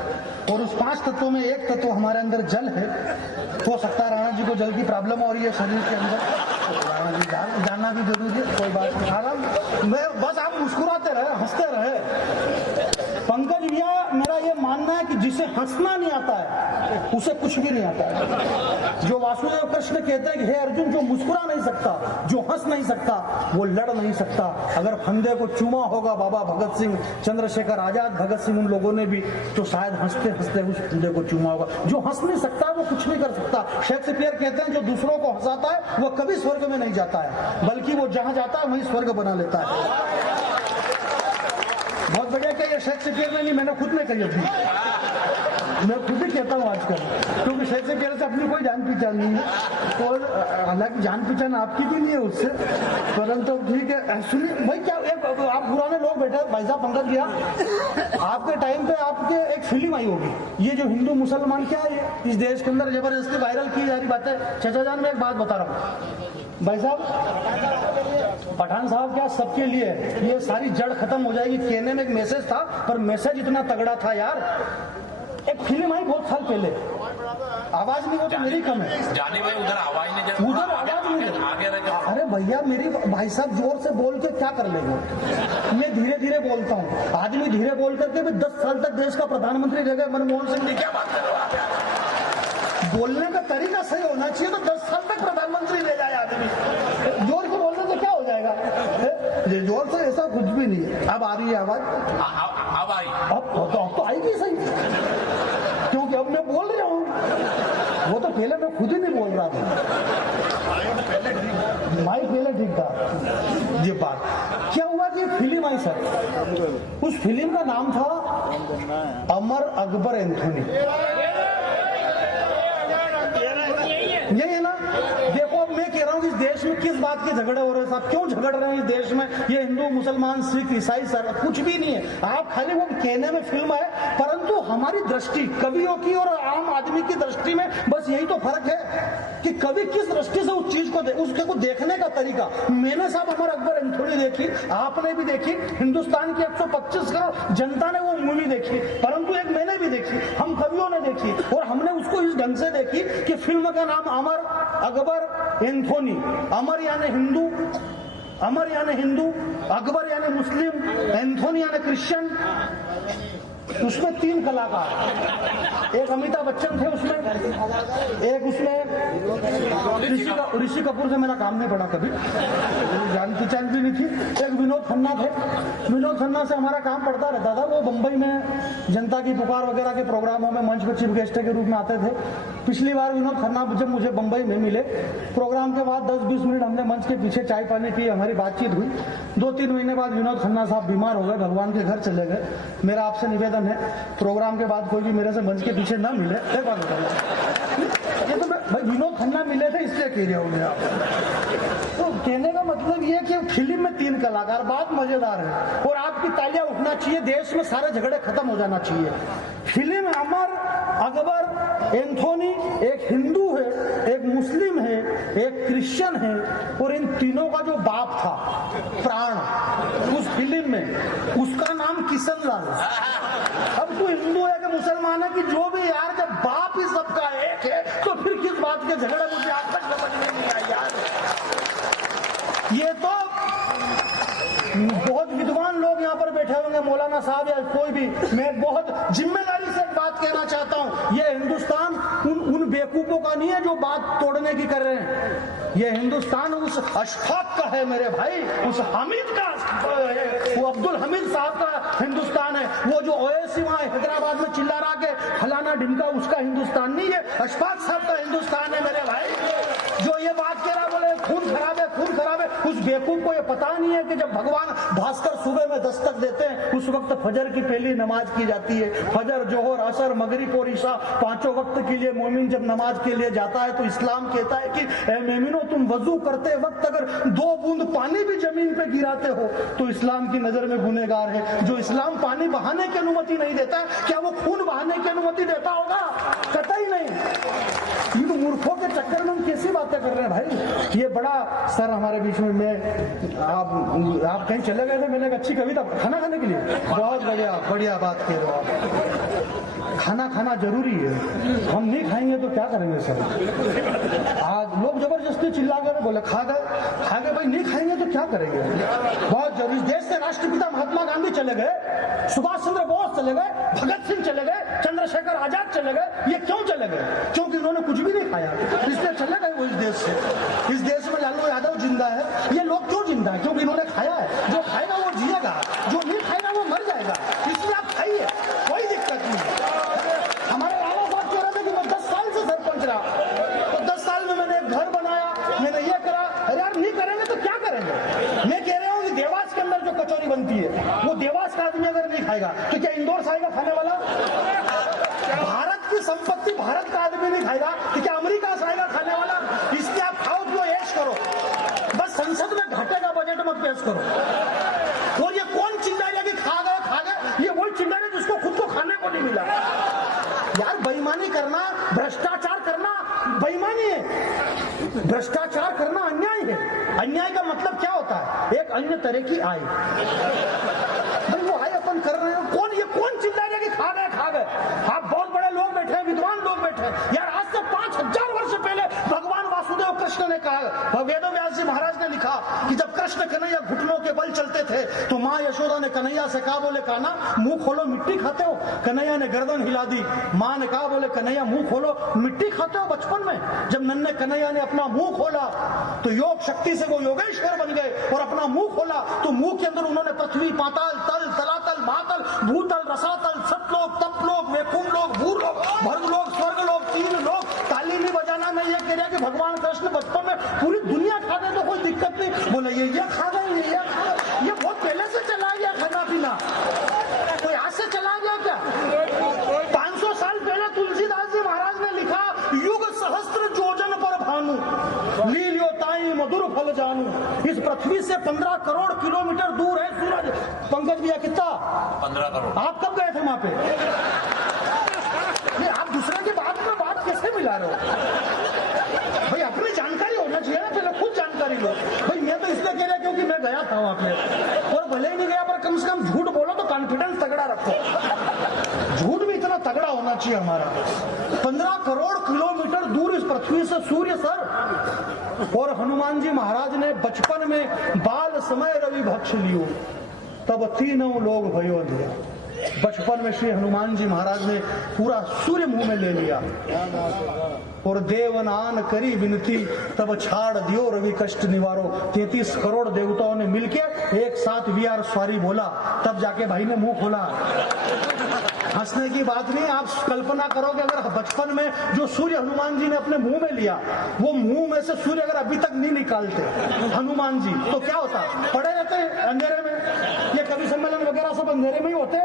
और उस 5 तत्वों में एक तत्व हमारे अंदर जल है। हो सकता है राणा जी को जल की प्रॉब्लम हो रही है शरीर के अंदर, राणा जी जानना भी जरूरी है, कोई बात नहीं। मैं बस आप मुस्कुराते रहे, हंसते रहे। पंकज भैया, मेरा ये मानना है कि जिसे हंसना नहीं आता है उसे कुछ भी नहीं आता है। जो वासुदेव कृष्ण कहते हैं कि हे अर्जुन, जो मुस्कुरा नहीं सकता, जो हंस नहीं सकता, वो लड़ नहीं सकता। अगर फंदे को चूमा होगा बाबा भगत सिंह, चंद्रशेखर आजाद, भगत सिंह, उन लोगों ने भी, तो शायद हंसते हंसते उस फंदे को चूमा होगा। जो हंस नहीं सकता वो कुछ नहीं कर सकता। शेक्सपियर कहते हैं जो दूसरों को हंसाता है वो कभी स्वर्ग में नहीं जाता है, बल्कि वो जहां जाता है वहीं स्वर्ग बना लेता है। बहुत बढ़िया क्या ये शेक्सपियर ने नहीं, मैंने खुद ने कही अपनी, मैं खुद ही कहता हूँ आजकल, क्योंकि शेक्सपियर से अपनी कोई जान पहचान नहीं है, और हालांकि जान पहचान आपकी भी नहीं है उससे, परंतु ठीक है। सुनिए भाई, क्या एक आप पुराने लोग बैठे भाई साहब, पंकज भैया, आपके टाइम पे आपके एक फिल्म आई होगी, ये जो हिंदू मुसलमान क्या है इस देश के अंदर जबरदस्ती वायरल की जा रही बातें। चाचा जान, मैं एक बात बता रहा हूँ भाई साहब, पठान साहब क्या सबके लिए ये सारी जड़ खत्म हो जाएगी कहने में एक मैसेज था, पर मैसेज इतना तगड़ा था यार। एक फिल्म आई बहुत साल पहले, आवाज नहीं हो तो मेरी कम है। जानी भाई उधर आवाज नहीं जैसे उधर आवाज नहीं है। आगे रह जाओ। अरे भैया मेरी भाई साहब जोर से बोल के क्या कर लेंगे? मैं धीरे धीरे बोलता हूँ। आदमी धीरे बोल करके भी 10 साल तक देश का प्रधानमंत्री रह गए मनमोहन सिंह जी। क्या बात कर रहे हो आप? बोलने का तरीका सही होना चाहिए तो 10 साल तक प्रधानमंत्री रह जाए आदमी। जोर से बोलने से क्या हो जाएगा? ये जोर से ऐसा कुछ भी नहीं है। अब आ रही है आवाज? अब आई। अब तो आएगी सही, क्योंकि अब मैं बोल रहा हूँ। वो तो पहले मैं खुद ही नहीं बोल रहा था। माइक पहले ठीक था। ये बात क्या हुआ कि फिल्म आई सर, उस फिल्म का नाम था अमर अकबर एंथोनी। यही है ना? देखो अब मैं कह रहा हूँ कि इस देश में किस बात के झगड़े हो रहे हैं साहब? क्यों झगड़ रहे हैं इस देश में? ये हिंदू मुसलमान सिख ईसाई सर कुछ भी नहीं है। आप खाली वो कहने में फिल्म है, परंतु हमारी दृष्टि कवियों की और आम आदमी की दृष्टि में बस यही तो फर्क है कि कवि किस दृष्टि से उस चीज को उसके को देखने का तरीका। मैंने साहब अमर अकबर एंथोनी देखी, आपने भी देखी, हिंदुस्तान की 125 करोड़ जनता ने वो मूवी देखी, परंतु एक मैंने भी देखी, हम कवियों ने देखी, और हमने उसको इस ढंग से देखी कि फिल्म का नाम अमर अकबर एंथोनी। अमर यानी हिंदू, अमर यानी हिंदू, अकबर यानी मुस्लिम, एंथोनी यानी क्रिश्चियन। उसमें 3 कलाकार, एक अमिताभ बच्चन थे उसमें, एक उसमें ऋषि कपूर से मेरा काम नहीं पड़ा कभी, जान पहचान भी नहीं थी, एक विनोद खन्ना थे। विनोद खन्ना से हमारा काम पड़ता रहता था। वो बंबई में जनता की पुकार वगैरह के प्रोग्रामों में मंच पर चीफ गेस्ट के रूप में आते थे। पिछली बार विनोद खन्ना जब मुझे बंबई में मिले, प्रोग्राम के बाद 10-20 मिनट हमने मंच के पीछे चाय पानी की, हमारी बातचीत हुई। 2-3 महीने बाद विनोद खन्ना साहब बीमार हो गए, भगवान के घर चले गए। मेरा आपसे निवेदन है, प्रोग्राम के बाद कोई भी मेरे से मंच के पीछे ना मिले। एक बात बताइए, ये तो भाई विनोद खन्ना मिले थे इसलिए कह रहा हूँ आप। तो कहने का मतलब ये कि फिल्म में 3 कलाकार, बात मजेदार है और आपकी तालियां उठना चाहिए। देश में सारे झगड़े खत्म हो जाना चाहिए। फिल्म अमर अकबर एंथोनी एक हिंदू है, एक मुस्लिम है, एक क्रिश्चियन है, और इन तीनों का जो बाप था प्राण उस फिल्म में, उसका नाम किशन लाल। अब तू हिंदू है कि मुसलमान है कि जो भी यार, जब बाप ही सबका एक है तो फिर किस बात के झगड़े? मुझे आज तक समझ में नहीं आई यार। ये तो बहुत विद्वान लोग यहाँ पर बैठे होंगे, मौलाना साहब या कोई भी। मैं बहुत जिम्मेदारी से एक बात कहना चाहता हूँ, ये हिंदुस्तान उन बेवकूफों का नहीं है जो बात तोड़ने की कर रहे हैं। ये हिंदुस्तान उस अशफाक का है मेरे भाई, उस हामिद का, वो अब्दुल हमीद साहब का हिंदुस्तान है। वो जो ओएसी वहां हैदराबाद में चिल्ला रहा के फलाना ढिमका, उसका हिंदुस्तान नहीं है, अशफाक साहब का हिंदुस्तान है मेरे भाई। जो ये बात कह रहा बोले खून खराब है, खून खराब है, उस बेवकूफ को ये पता नहीं है कि जब भगवान भास्कर सुबह में दस्तक देते हैं उस वक्त फजर की पहली नमाज की जाती है। फजर, जोहर, असर, मगरिब और ईशा 5 वक्त के लिए मोमिन जब नमाज के लिए जाता है तो इस्लाम कहता है कि ए मोमिनो, तुम वजू करते वक्त अगर 2 बूंद पानी भी जमीन पे गिराते हो तो इस्लाम की नजर में गुनहगार है। जो इस्लाम पानी बहाने की अनुमति नहीं देता, क्या वो खून बहाने की अनुमति देता होगा? कतई नहीं। ये तो मूर्खों के चक्कर में हम कैसी बातें कर रहे हैं भाई। ये बड़ा सर हमारे बीच में, मैं आप कहीं चले गए थे, मैंने एक अच्छी कविता, खाना खाने के लिए, बहुत बढ़िया बात कह रहे हो आप। खाना खाना जरूरी है, हम नहीं खाएंगे तो क्या करेंगे सर? आज लोग जबरदस्ती चिल्ला कर बोले खा गए भाई, नहीं खाएंगे तो क्या करेंगे? बहुत जरूरी। देश से राष्ट्रपिता महात्मा गांधी चले गए, सुभाष चंद्र बोस चले गए, भगत सिंह चले गए, चंद्रशेखर आजाद चले गए। ये क्यों चले गए? क्योंकि इन्होंने कुछ भी नहीं खाया, इसलिए चले गए वो इस देश से। इस देश में लालू यादव जिंदा है। ये लोग क्यों जिंदा है? क्योंकि इन्होंने खाया है। जो खाएगा वो जिएगा, जो नहीं खाएगा वो मर जाएगा। इसलिए आप खाइए, कोई दिक्कत नहीं। हमारे लाला साहब कह रहे थे कि मैं 10 साल से सरपंच रहा, तो 10 साल में मैंने एक घर बनाया, मैंने ये करा। अरे यार नहीं करेंगे तो क्या करेंगे? मैं कह रहा हूँ कि देवास के अंदर जो कचौरी बनती है वो देवास का आदमी अगर नहीं खाएगा तो क्या इंदौर से आएगा खाने वाला? भारत की संपत्ति भारत का आदमी नहीं खाएगा तो क्या अमेरिका से आएगा खाने वाला? इसलिए आप खाओ पियो ऐश करो, बस संसद में घाटे का बजट मत पेश करो। और ये कौन चिल्ला रहा कि खा गए, ये वही चिल्ला रहे जिसको खुद को खाने को नहीं मिला। यार बेईमानी करना, भ्रष्टाचार करना बेईमानी है, भ्रष्टाचार करना अन्याय है। अन्याय का मतलब क्या होता है? एक अन्य तरह की आय। भाई वो आय अपन कर रहे हो, कौन चिल्ला रहा कि खा गए? आप बहुत बड़े लोग बैठे हैं, विद्वान लोग बैठे हैं यार। माँ यशोदा ने कन्हैया से कहा, बोले कान्हा मुंह खोलो मिट्टी खाते हो। कन्हैया ने गर्दन हिला दी। माँ ने कहा, बोले कन्हैया मुंह खोलो मिट्टी खाते हो। बचपन में जब नन्हे कन्हैया ने अपना मुंह खोला तो योग शक्ति से वो योगेश्वर बन गए, और अपना मुंह खोला तो मुंह के अंदर उन्होंने पृथ्वी, पाताल, तल, तलातल, महातल, भूतल, रसातल, सतलोक, तपलोक, वैकुंठ लोक, भूलोक, भर्गलोक, स्वर्गलोक, तीन लोक। ताली नहीं बजाना मैं ये कह रहा कि भगवान कृष्ण बचपन में पूरी दुनिया खा गए तो कोई दिक्कत नहीं। बोले ये खा गए, ये खा गए, ये बहुत पहले से चला गया खाना पीना, कोई आज से चला गया क्या? 500 साल पहले तुलसीदास जी महाराज ने लिखा, युग सहस्त्र जोजन पर भानु लीलियो ताई मधुर फल जानू। इस पृथ्वी से 15 करोड़ किलोमीटर दूर है सूरज। पंकज भैया कितना? 15 करोड़। आप कब गए थे वहां पे? नहीं, आप दूसरे की बात में बात कैसे मिला रहे हो भाई? अपनी जानकारी होना चाहिए ना, पहले खुद जानकारी लो भाई। मैं तो इसलिए कह रहा क्योंकि मैं गया था वहां पे, और भले ही नहीं गया पर कम से कम झूठ बोलो तो कॉन्फिडेंस तगड़ा रखो। झूठ भी इतना तगड़ा होना चाहिए हमारा। 15 करोड़ किलोमीटर दूर इस पृथ्वी से सूर्य सर। और हनुमान जी महाराज ने बचपन में बाल समय रवि भक्ष लियो तब तीनों लोग भयो दिया। बचपन में श्री हनुमान जी महाराज ने पूरा सूर्य मुंह में ले लिया, और देवनान करी विनती तब छाड़ दियो रवि कष्ट निवारो। 33 करोड़ देवताओं ने मिलकर एक साथ वीआर स्वारी बोला, तब जाके भाई ने मुंह खोला। हंसने की बात नहीं, आप कल्पना करोगे अगर बचपन में जो सूर्य हनुमान जी ने अपने मुंह में लिया, वो मुंह में से सूर्य अगर अभी तक नहीं निकालते हनुमान जी, तो क्या होता? पड़े रहते अंधेरे में। ये कवि सम्मेलन वगैरह सब अंधेरे में ही होते,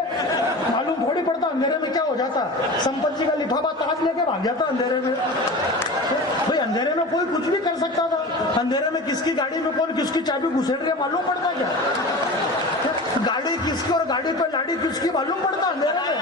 मालूम थोड़ी पड़ता अंधेरे में क्या हो जाता। संपत जी का लिफाफा ताज लेके भाग जाता अंधेरे में। भाई अंधेरे में कोई कुछ भी कर सकता था। अंधेरे में किसकी गाड़ी में कौन किसकी चाबी घुसेड़ रही है मालूम पड़ता क्या? गाड़ी किसकी और गाड़ी पे लाड़ी किसकी मालूम पड़ता अंधेरे में?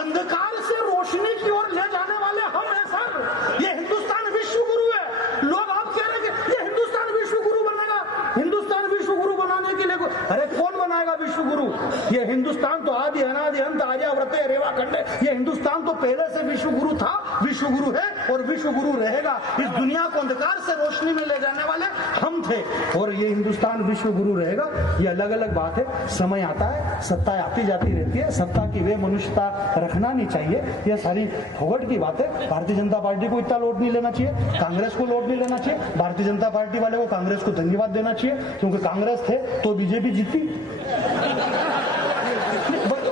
अंधकार से रोशनी की ओर ले जाने वाले हम हैं सर। ये हिंदुस्तान विश्व गुरु है। लोग आप कह रहे हैं कि ये हिंदुस्तान विश्व गुरु बनेगा। हिंदुस्तान विश्व गुरु बनाने के लिए अरे कौन बनाएगा विश्व गुरु? ये हिंदुस्तान तो आदि अनादि अंत आर्यावर्त रेवा खंड। ये हिंदुस्तान तो पहले से विश्व गुरु था, विश्व गुरु है और विश्व गुरु रहेगा। इस दुनिया को अंधकार से रोशनी में ले जाने वाले हम थे, और ये हिंदुस्तान विश्व गुरु रहेगा। ये अलग अलग बात है। समय आता है, सत्ता आती जाती रहती है। सत्ता की वे मनुष्यता रखना नहीं चाहिए। ये सारी फोगट की बात है। भारतीय जनता पार्टी को इतना लोड नहीं लेना चाहिए, कांग्रेस को लोड नहीं लेना चाहिए। भारतीय जनता पार्टी वाले को कांग्रेस को धन्यवाद देना चाहिए, क्योंकि कांग्रेस थे तो बीजेपी जीती।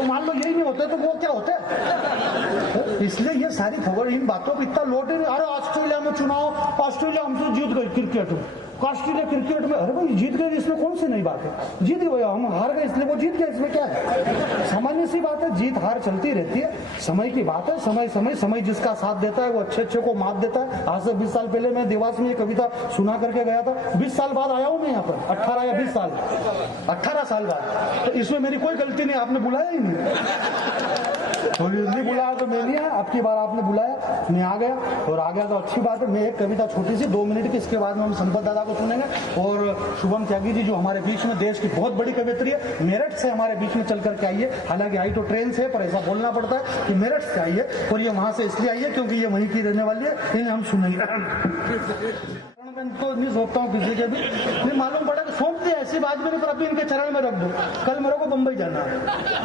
मान लो यही नहीं होते तो वो क्या होते? इसलिए ये सारी खबर, इन बातों को इतना लोड नहीं। अरे ऑस्ट्रेलिया में चुनाव, ऑस्ट्रेलिया हमसे जीत गई क्रिकेट में। ऑस्ट्रेलिया क्रिकेट में, अरे भाई जीत गए इसमें कौन सी नई बात है? जीत गए, हम हार गए इसलिए वो जीत गए, इसमें क्या है? सामान्य सी बात है, जीत हार चलती रहती है। समय की बात है। समय जिसका साथ देता है वो अच्छे को मात देता है। आज से 20 साल पहले मैं देवास में ये कविता सुना करके गया था। 20 साल बाद आया हूं मैं यहाँ पर, 18 या 20 साल, 18 साल बाद। तो इसमें मेरी कोई गलती नहीं, आपने बुलाया ही नहीं। नहीं बुलाया तो मैं नहीं आया, आपकी बार आपने बुलाया, मैं आ गया, और आ गया तो अच्छी बात है। मैं एक कविता छोटी सी 2 मिनट की, इसके बाद में हम संपत दादा को सुनेंगे। और शुभम त्यागी जी जो हमारे बीच में, देश की बहुत बड़ी कवियत्री है, मेरठ से हमारे बीच में चल करके आई है। हालांकि आई तो ट्रेन से, पर ऐसा बोलना पड़ता है कि मेरठ से आई है, और ये वहां से इसलिए आई है क्योंकि ये वहीं की रहने वाली है। इन्हें हम सुनेंगे। तो नहीं सौंपता हूँ किसी के भी, नहीं मालूम पड़ा कि सौंप दिया, ऐसी बात भी नहीं, पर अभी इनके चरण में रख दो। कल मेरे को बम्बई जाना है,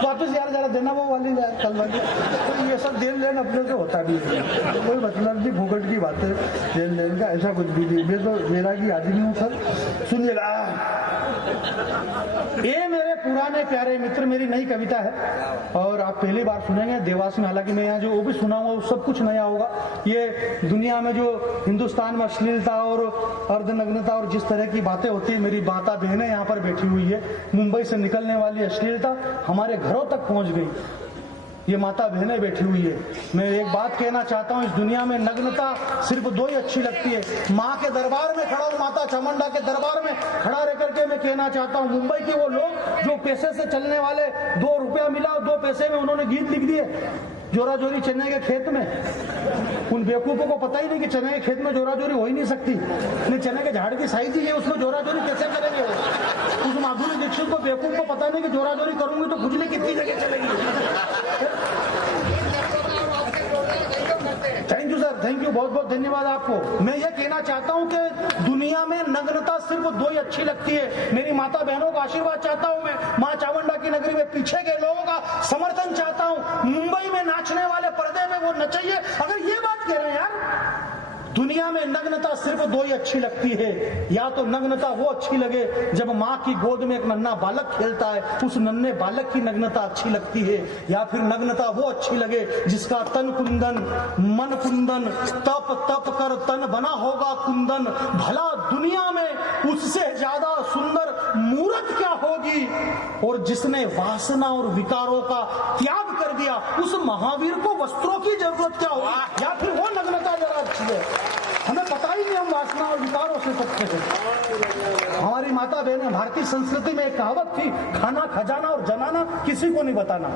वापस यार जरा देना वो वाली यार कल वाली। तो ये सब देन लेन अपने से होता भी है, कोई मतलब नहीं, फुकट की बात है देन लेन का, ऐसा कुछ भी नहीं। मैं तो मेरा की आदमी हूँ सर। सुनिएगा, ये मेरे पुराने प्यारे मित्र, मेरी नई कविता है और आप पहली बार सुनेंगे देवास में। हालांकि मैं यहाँ जो वो भी सुनाऊंगा सब कुछ नया होगा। ये दुनिया में जो हिंदुस्तान में अश्लीलता और अर्धनग्नता और जिस तरह की बातें होती है, मेरी माता बहनें यहाँ पर बैठी हुई है, मुंबई से निकलने वाली अश्लीलता हमारे घरों तक पहुंच गई। ये माता बहनें बैठी हुई है। मैं एक बात कहना चाहता हूँ, इस दुनिया में नग्नता सिर्फ 2 ही अच्छी लगती है। माँ के दरबार में खड़ा हूँ, माता चामुंडा के दरबार में खड़ा रह करके मैं कहना चाहता हूँ, मुंबई के वो लोग जो पैसे से चलने वाले, 2 रुपया मिला 2 पैसे में उन्होंने गीत लिख दिए जोरा जोरी चने के खेत में। उन बेवकूफों को पता ही नहीं कि चने के खेत में जोरा जोरी हो ही नहीं सकती। नहीं, चने के झाड़ की साइज ही है, उसमें जोरा जोरी कैसे करेंगे वो? उस माधुरी दीक्षित को बेवकूफ को पता नहीं कि जोरा जोरी करूंगी तो खुजली कितनी जगह चलेगी। Thank you sir, thank you, बहुत बहुत धन्यवाद आपको। मैं ये कहना चाहता हूँ कि दुनिया में नग्नता सिर्फ दो ही अच्छी लगती है। मेरी माता बहनों का आशीर्वाद चाहता हूँ मैं, माँ चामुंडा की नगरी में पीछे के लोगों का समर्थन चाहता हूँ। मुंबई में नाचने वाले पर्दे में वो नचाइए। अगर ये बात कह रहे हैं यार, दुनिया में नग्नता सिर्फ दो ही अच्छी लगती है, या तो नग्नता वो अच्छी लगे जब माँ की गोद में एक नन्हा बालक खेलता है, उस नन्हे बालक की नग्नता अच्छी लगती है, या फिर नग्नता वो अच्छी लगे जिसका तन कुंदन मन कुंदन, तप तप कर तन बना होगा कुंदन। भला दुनिया में उससे ज्यादा सुंदर मूर्त क्या होगी, और जिसने वासना और विकारों का त्याग कर दिया उस महावीर को वस्त्रों की जरूरत क्या होगी, या फिर वो नग्नता जरा अच्छी है। हमें पता ही नहीं हम वासना और विकारों से सकते हैं। हमारी माता बहनें, भारतीय संस्कृति में एक कहावत थी, खाना खजाना और जनाना किसी को नहीं बताना।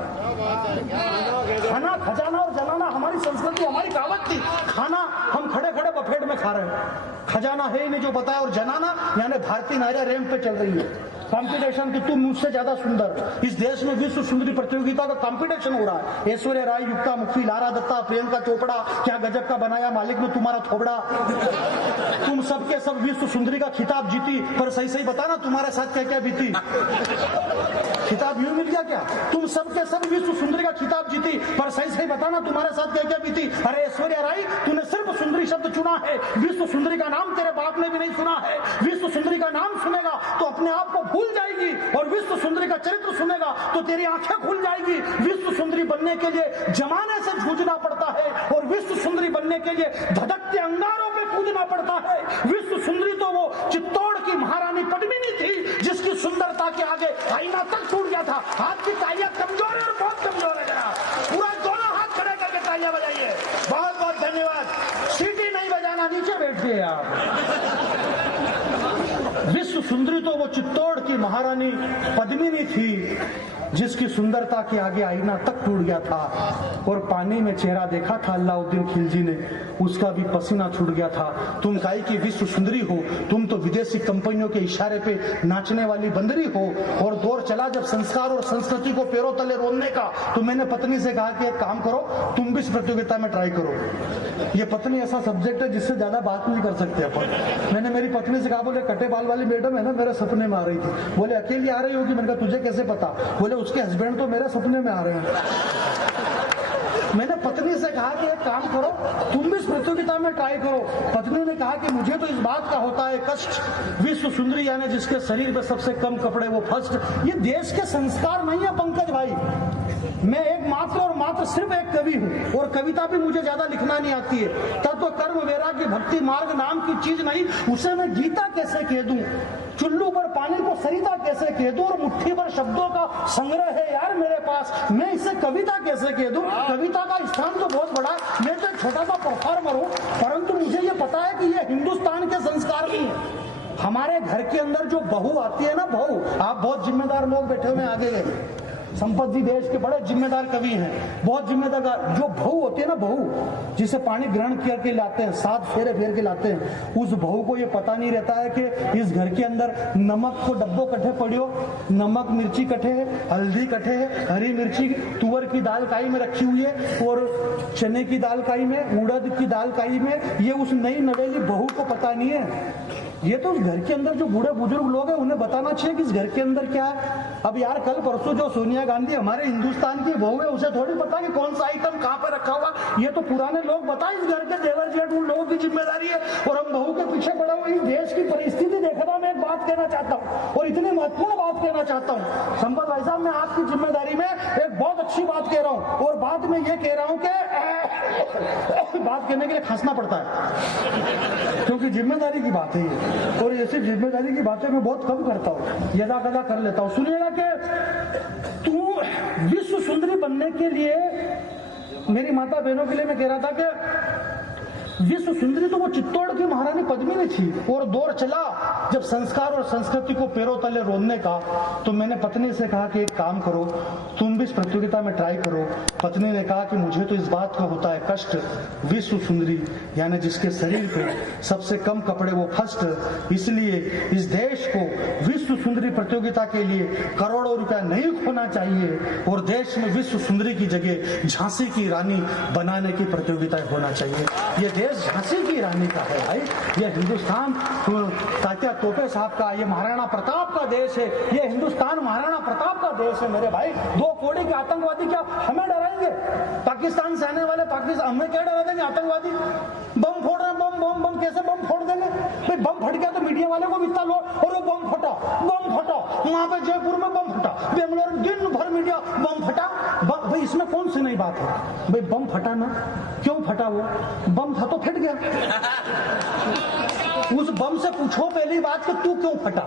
खाना खजाना और जनाना हमारी संस्कृति, हमारी कहावत थी। खाना हम खड़े खड़े बफेट में खा रहे हैं, खजाना है ही नहीं जो बताया, और जनाना यानी भारतीय नारियां रैंप पे चल रही है कंपटीशन की, तुम मुझसे ज्यादा सुंदर। इस देश में विश्व सुंदरी प्रतियोगिता का कंपटीशन हो रहा है। ऐश्वर्या राय, युक्ता मुखी, लारा दत्ता, प्रियंका चोपड़ा, क्या गजब का बनाया मालिक ने तुम्हारा थोबड़ा। तुम सबके सब विश्व सुंदरी का खिताब जीती, पर सही सही बताना तुम्हारे साथ क्या क्या बीती। खिताब यूं मिल गया क्या? तुम सबके सब विश्व सुंदरी का खिताब जीती, पर सही सही बताना तुम्हारे साथ क्या क्या बीती। अरे ऐश्वर्या राय, तूने सिर्फ सुंदरी शब्द चुना है, विश्व सुंदरी का नाम तेरे बाप ने भी नहीं सुना है। विश्व सुंदरी का नाम सुनेगा तो अपने आप को भूल जाएगी, और विश्व सुंदरी का चरित्र सुनेगा तो तेरी आंखें खुल जाएगी। विश्व सुंदरी बनने के लिए जमाने से जूझना पड़ता है, और विश्व सुंदरी बनने के लिए धधकते अंगारों पे कूदना पड़ता है। विश्व सुंदरी तो वो चित्तौड़ की महारानी पद्मिनी थी, जिसकी सुंदरता के आगे आईना तक टूट गया था। हाथ की तालियां कमजोर है और बहुत कमजोर है, जरा पूरा दोनों हाथ खड़े करके तालियां बजाइए। बहुत बहुत धन्यवाद। सीटी नहीं बजाना, नीचे बैठिए आप। विश्व सुंदरी तो वो चित्तौड़ की महारानी पद्मिनी थी, जिसकी सुंदरता के आगे आईना तक टूट गया था, और पानी में चेहरा देखा था अलाउद्दीन खिलजी ने, उसका भी पसीना छूट गया था। तुम काई की विश्व सुंदरी हो, तुम तो विदेशी कंपनियों के इशारे पे नाचने वाली बंदरी हो। और दौर चला जब संस्कार और संस्कृति को पैरों तले रोनने का, तो मैंने पत्नी से कहा कि एक काम करो, तुम भी इस प्रतियोगिता में ट्राई करो। ये पत्नी ऐसा सब्जेक्ट है जिससे ज्यादा बात नहीं कर सकते अपन। मैंने मेरी पत्नी से कहा, बोले कटे बाल वाली मैडम है ना, मेरे सपने में आ रही थी। बोले अकेली आ रही होगी। मैंने कहा तुझे कैसे पता? बोले उसके हस्बैंड तो मेरे सपने में आ रहे हैं। मैंने पत्नी से कहा कि एक काम करो, तुम भी इस प्रतियोगिता में ट्राई करो। पत्नी ने कहा कि मुझे तो इस बात का होता है कष्ट, विश्व सुंदरी यानी जिसके शरीर पे सबसे कम कपड़े वो फर्स्ट। ये देश के संस्कार नहीं है पंकज भाई। मैं एक मात्र और मात्र सिर्फ एक कवि हूँ, और कविता भी मुझे ज्यादा लिखना नहीं आती है। तत्व कर्म वैराग्य भक्ति मार्ग नाम की चीज नहीं, उसे मैं गीता कैसे कह दूं। चुल्लू पर पानी को सरिता कैसे कह दूं, और मुट्ठी भर शब्दों का संग्रह है यार मेरे पास, मैं इसे कविता कैसे कह दूं। कविता का स्थान तो बहुत बड़ा है, मैं तो छोटा सा परफॉर्मर हूँ, परंतु मुझे ये पता है कि ये हिंदुस्तान के संस्कार नहीं है। हमारे घर के अंदर जो बहू आती है ना, बहू, आप बहुत जिम्मेदार लोग बैठे हुए आगे गए, संपत जी देश के बड़े जिम्मेदार कवि हैं, बहुत जिम्मेदार। जो बहू होती है ना, बहू जिसे पानी ग्रहण करके लाते हैं, 7 फेरे फेर के लाते हैं, उस बहू को ये पता नहीं रहता है कि इस घर के अंदर नमक को डब्बो कट्ठे पड़ियो, नमक मिर्ची कट्ठे है, हल्दी कट्ठे है, हरी मिर्ची तुअर की दाल काई में रखी हुई है, और चने की दाल काई में, उड़द की दाल काई में। ये उस नई नवेली बहू को पता नहीं है। ये तो उस घर के अंदर जो बूढ़े बुजुर्ग लोग हैं उन्हें बताना चाहिए कि इस घर के अंदर क्या है। अब यार कल परसों जो सोनिया गांधी हमारे हिंदुस्तान की बहू है, उसे थोड़ी पता कि कौन सा आइटम कहाँ पे रखा हुआ। ये तो पुराने लोग बताए, इस घर के देवर जेठ उन लोगों की जिम्मेदारी है, और हम बहू के पीछे पड़ा हुआ। इस देश की परिस्थिति देखना मैं एक बात कहना चाहता हूँ, और इतनी महत्वपूर्ण बात कहना चाहता हूँ। संपत भाई साहब, मैं आपकी जिम्मेदारी में एक बहुत अच्छी बात कह रहा हूँ, और बात में ये कह रहा हूँ कि बात कहने के लिए खांसना पड़ता है, क्योंकि जिम्मेदारी की बात है ये, और ऐसी जिम्मेदारी की बातें मैं बहुत कम करता हूँ, यदा कदा कर लेता हूँ। सुनिएगा कि तू विश्व सुंदरी बनने के लिए, मेरी माता बहनों के लिए मैं कह रहा था कि विश्व सुंदरी तो वो चित्तौड़ की महारानी पद्मिनी थी, और दौर चला जब संस्कार और संस्कृति को पैरों तले रोनने का, तो मैंने पत्नी से कहा कि एक काम करो, तुम भी इस प्रतियोगिता में ट्राई करो। पत्नी ने कहा कि मुझे तो इस बात का होता है कष्ट, विश्व सुंदरी यानी जिसके शरीर पे सबसे कम कपड़े वो फर्स्ट, इसलिए इस देश को विश्व सुंदरी प्रतियोगिता के लिए करोड़ों रुपया नहीं खोना चाहिए और देश में विश्व सुंदरी की जगह झांसी की रानी बनाने की प्रतियोगिता होना चाहिए। ये देश झांसी की रानी का है भाई, ये हिंदुस्तान तात्या टोपे साहब का, ये महाराणा प्रताप का देश है, ये हिंदुस्तान महाराणा प्रताप का देश है मेरे भाई। 2 कोड़ी के आतंकवादी क्या हमें डराएंगे? पाकिस्तान से आने वाले पाकिस्तान हमें क्या डरा देंगे? आतंकवादी बम फोड़ रहे हैं, बम बम बम कैसे बम फोड़ देंगे भाई? बम फट गया तो मीडिया वाले को इतना लो और वो बम फटा वहां पे जयपुर में बम फटा, बेंगलोर में दिन भर मीडिया बम फटा। भाई इसमें कौन सी नई बात है भाई? बम फटा ना, क्यों फटा? वो बम था तो फट गया। उस बम से पूछो पहली बात कि तू क्यों फटा,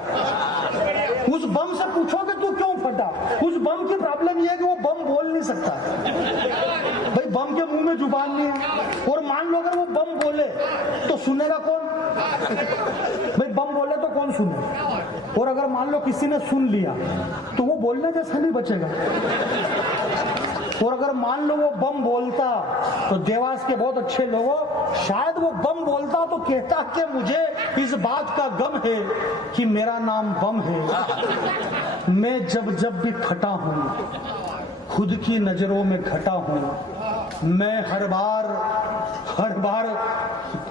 उस बम से पूछो कि तू क्यों फटा। उस बम की प्रॉब्लम यह है कि वो बम बोल नहीं सकता भाई, बम के मुंह में जुबान नहीं है। और मान लो अगर वो बम बोले तो सुनेगा कौन भाई? बम बोले तो कौन सुने? और अगर मान लो किसी ने सुन लिया तो वो बोलने जैसा नहीं बचेगा। और अगर मान लो वो बम बोलता तो देवास के बहुत अच्छे लोगों, शायद वो बम बोलता तो कहता कि मुझे इस बात का गम है कि मेरा नाम बम है। मैं जब जब भी फटा हूं, खुद की नजरों में घटा हूं। मैं हर बार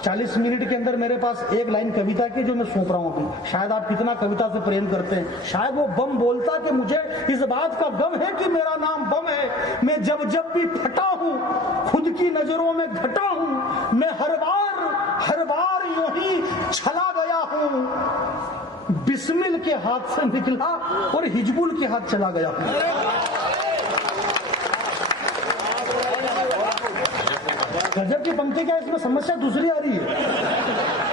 40 मिनट के अंदर मेरे पास एक लाइन कविता की जो मैं सौंप रहा हूं अभी। शायद आप कितना कविता से प्रेम करते हैं। शायद वो बम बोलता कि मुझे इस बात का गम है कि मेरा नाम बम है। मैं जब जब भी फटा हूं, खुद की नजरों में घटा हूं। मैं हर बार यूं ही छला गया हूं। बिस्मिल के हाथ से निकला और हिजबुल के हाथ चला गया हूं। गजब की पंक्ति क्या, इसमें समस्या दूसरी आ रही है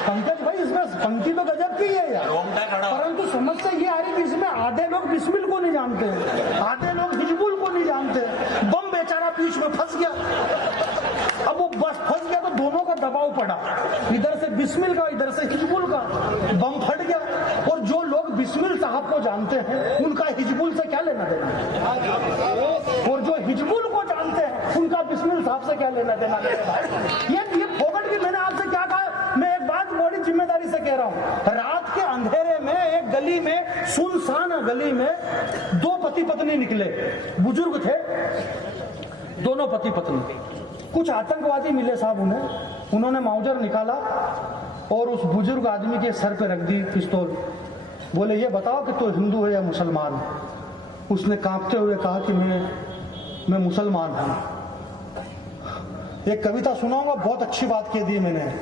पंकज भाई। इसमें पंक्ति तो गजब की है यार, परंतु समस्या ये आ रही है कि इसमें आधे लोग बिस्मिल को नहीं जानते, आधे लोग हिजबुल को नहीं जानते। बम बेचारा बीच में फंस गया। अब वो बस फंस गया तो दोनों का दबाव पड़ा, इधर से बिस्मिल का, इधर से हिजबुल का। बम फट गया। और जो लोग बिस्मिल साहब को जानते हैं उनका हिजबुल से क्या लेना देना, और जो हिजबुल को जानते हैं उनका बिस्मिल साहब से क्या लेना देना। ये फोकट की मैंने आपसे क्या कहा, मैं एक बात बड़ी जिम्मेदारी से कह रहा हूं। रात के अंधेरे में एक गली में, सुनसान गली में 2 पति पत्नी निकले, बुजुर्ग थे दोनों पति पत्नी। कुछ आतंकवादी मिले साहब उन्होंने माउजर निकाला और उस बुजुर्ग आदमी के सर पे रख दी पिस्तौल। बोले ये बताओ कि तू हिंदू है या मुसलमान। उसने कांपते हुए कहा कि मैं मुसलमान हूं। एक कविता सुनाऊंगा, बहुत अच्छी बात कह दी मैंने।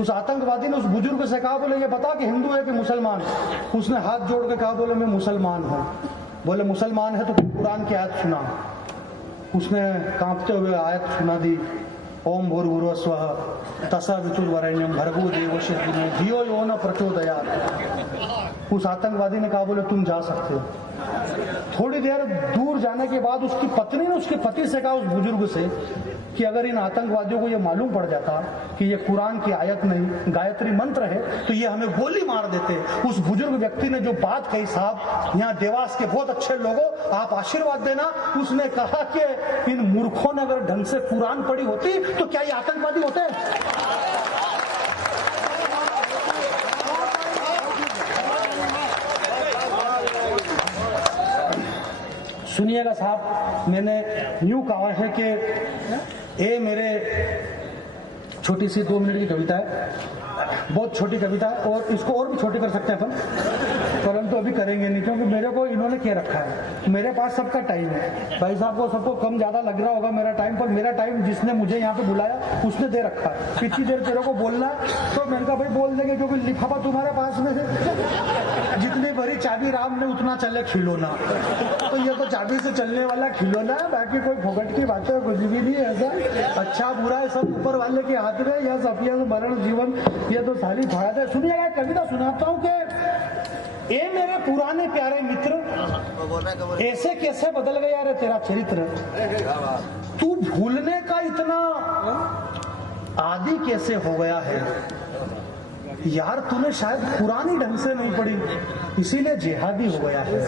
उस आतंकवादी ने उस बुजुर्ग से कहा, बोले ये बता कि हिंदू है कि मुसलमान। उसने हाथ जोड़ के कहा, बोले मैं मुसलमान हूं। बोले मुसलमान है तो कुरान की आयत सुना। उसने कांपते हुए आयत सुना दी, ओम भूर्भुवस्वः तत्सवितुर्वरेण्यं भर्गो देवस्य धीमहि धियो यो न प्रचोदयात्। उस आतंकवादी ने कहा, बोले तुम जा सकते हो। थोड़ी देर दूर जाने के बाद उसकी पत्नी ने उसके पति से कहा, उस बुजुर्ग से, कि अगर इन आतंकवादियों को यह मालूम पड़ जाता कि ये कुरान की आयत नहीं गायत्री मंत्र है तो ये हमें गोली मार देते। उस बुजुर्ग व्यक्ति ने जो बात कही, साहब यहाँ देवास के बहुत अच्छे लोगों आप आशीर्वाद देना। उसने कहा कि इन मूर्खों ने अगर ढंग से कुरान पढ़ी होती तो क्या ये आतंकवादी होते? सुनिएगा साहब, मैंने यूं कहा है कि ये मेरे छोटी सी 2 मिनट की कविता है, बहुत छोटी कविता है, और इसको और भी छोटी कर सकते हैं अपन, परंतु अभी करेंगे नहीं क्योंकि मेरे को इन्होंने क्या रखा है। मेरे पास सबका टाइम है, भाई साहब को सबको कम ज्यादा लग रहा होगा मेरा टाइम, पर मेरा टाइम जिसने मुझे यहाँ पे बुलाया उसने दे रखा है। इतनी देर तेरे को बोलना है तो मैंने कहा भाई बोल देंगे क्योंकि लिफाफा तुम्हारे पास में है। जितनी बड़ी चाबी राम ने उतना चले खिलौना, तो ये तो चाबी से चलने वाला खिलौना है, बाकी कोई फोकट की बातें कुछ भी नहीं है। ऐसा अच्छा बुरा है सब ऊपर वाले के हाथ में, यह सफिया मरण जीवन ये तो सारी फायदा है। सुनिएगा कविता सुनाता हूँ कि ए मेरे पुराने प्यारे मित्र, ऐसे कैसे बदल गया रे तेरा चरित्र। तू भूलने का इतना आदि कैसे हो गया है। यार तूने शायद पुरानी ढंग से नहीं पढ़ी, इसीलिए जिहादी हो गया है।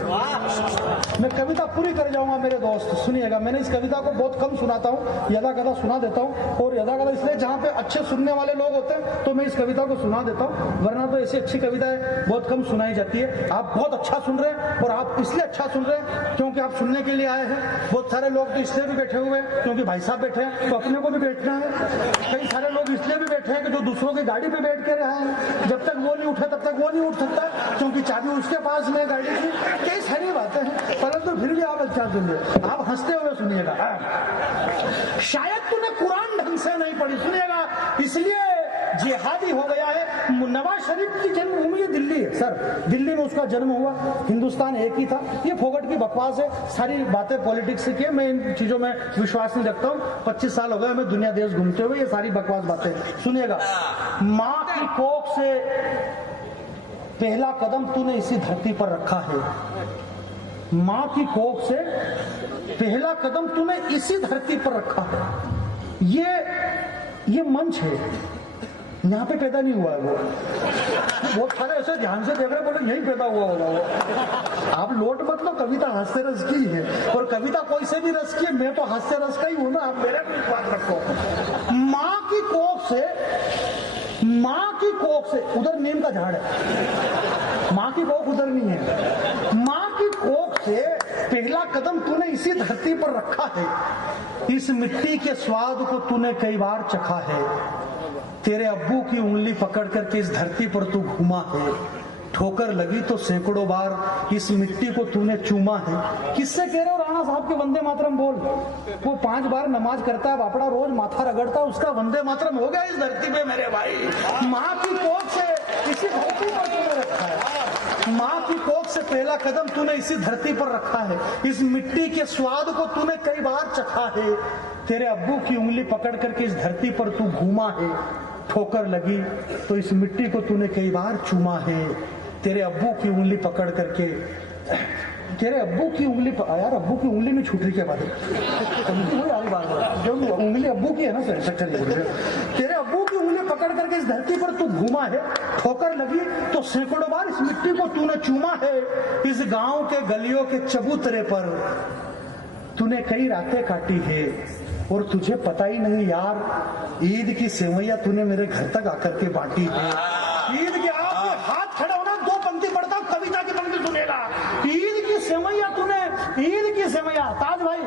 मैं कविता पूरी कर जाऊंगा मेरे दोस्त, सुनिएगा। मैंने इस कविता को बहुत कम सुनाता हूँ, यदा कदा सुना देता हूँ, और यदा कदा इसलिए जहाँ पे अच्छे सुनने वाले लोग होते हैं तो मैं इस कविता को सुना देता हूँ, वरना तो ऐसी अच्छी कविता है बहुत कम सुनाई जाती है। आप बहुत अच्छा सुन रहे हैं, और आप इसलिए अच्छा सुन रहे हैं क्योंकि आप सुनने के लिए आए हैं। बहुत सारे लोग तो इसलिए भी बैठे हुए हैं क्योंकि भाई साहब बैठे हैं तो अपने को भी बैठना है। कई सारे लोग इसलिए भी बैठे हैं कि जो दूसरों की गाड़ी पे बैठ के रहे हैं, जब तक वो नहीं उठे तब तक वो नहीं उठ सकता क्योंकि चाबी उसके पास में गाड़ी की। कई सारी बातें हैं, परंतु फिर भी आप अच्छा सुनिए, आप हंसते हुए सुनिएगा। शायद तूने कुरान ढंग से नहीं पढ़ी, सुनिएगा, इसलिए जिहादी हो गया है। नवाज शरीफ की जन्मभूमि दिल्ली है सर, दिल्ली में उसका जन्म हुआ, हिंदुस्तान एक ही था। ये फोगट की बकवास है, सारी बातें पॉलिटिक्स की है। मैं इन चीजों में विश्वास नहीं रखता हूँ। 25 साल हो गए हमें दुनिया देश घूमते हुए, ये सारी बकवास बातें सुनिएगा। माँ की कोख से पहला कदम तूने इसी धरती पर रखा है, माँ की कोख से पहला कदम तूने इसी धरती पर रखा है। ये मंच है, यहाँ पे पैदा नहीं हुआ है वो। बहुत सारे ऐसे ध्यान से देख रहे, बोले यही पैदा हुआ होगा वो। आप लोट मत लो, कविता हास्य रस की है, और कविता कोई से भी रस की है। मैं तो हास्य रस का ही हूं ना, आप मेरे पे विश्वास रखो। माँ की कोख से उधर नीम का झाड़ है, माँ की कोख उधर नहीं है। माँ की कोख से पहला कदम तूने इसी धरती पर रखा है। इस मिट्टी के स्वाद को तूने कई बार चखा है। तेरे अब्बू की उंगली पकड़ करके इस धरती पर तू घूमा है। ठोकर लगी तो सैकड़ों बार इस मिट्टी को तूने चूमा है। किससे कह रहे हो राणा साहब के वंदे मातरम बोल? वो 5 बार नमाज करता है, बापड़ा रोज माथा रगड़ता है, उसका वंदे मातरम हो गया इस धरती पे मेरे भाई। माँ की कोख से इसी धरती पर तूने रखा है। माँ की कोख से पहला कदम तूने इसी धरती पर रखा है। इस मिट्टी के स्वाद को तूने कई बार चखा है। तेरे अब्बू की उंगली पकड़ करके इस धरती पर तू घूमा है। ठोकर लगी तो इस मिट्टी को तूने कई बार चूमा है। तेरे अब्बू की उंगली पकड़ करके, तेरे अब्बू की उंगली, यार अब्बू की उंगली में छूटरी के बाद जो उंगली अब्बू की है ना सर, तेरे अब्बू की उंगली पकड़ करके इस धरती पर तू घूमा है। ठोकर लगी तो सैकड़ों बार इस मिट्टी को तूने चूमा है। इस गांव के गलियों के चबूतरे पर तूने कई रातें काटी है, और तुझे पता ही नहीं यार, ईद की सेवैया तूने मेरे घर तक आकर के बांटी है। ईद के आप हाथ खड़े होना, 2 पंक्ति पढ़ता हूँ, कविता की पंक्ति सुनेगा। ईद की सेवैया तूने, ईद की सेवैया, ताज भाई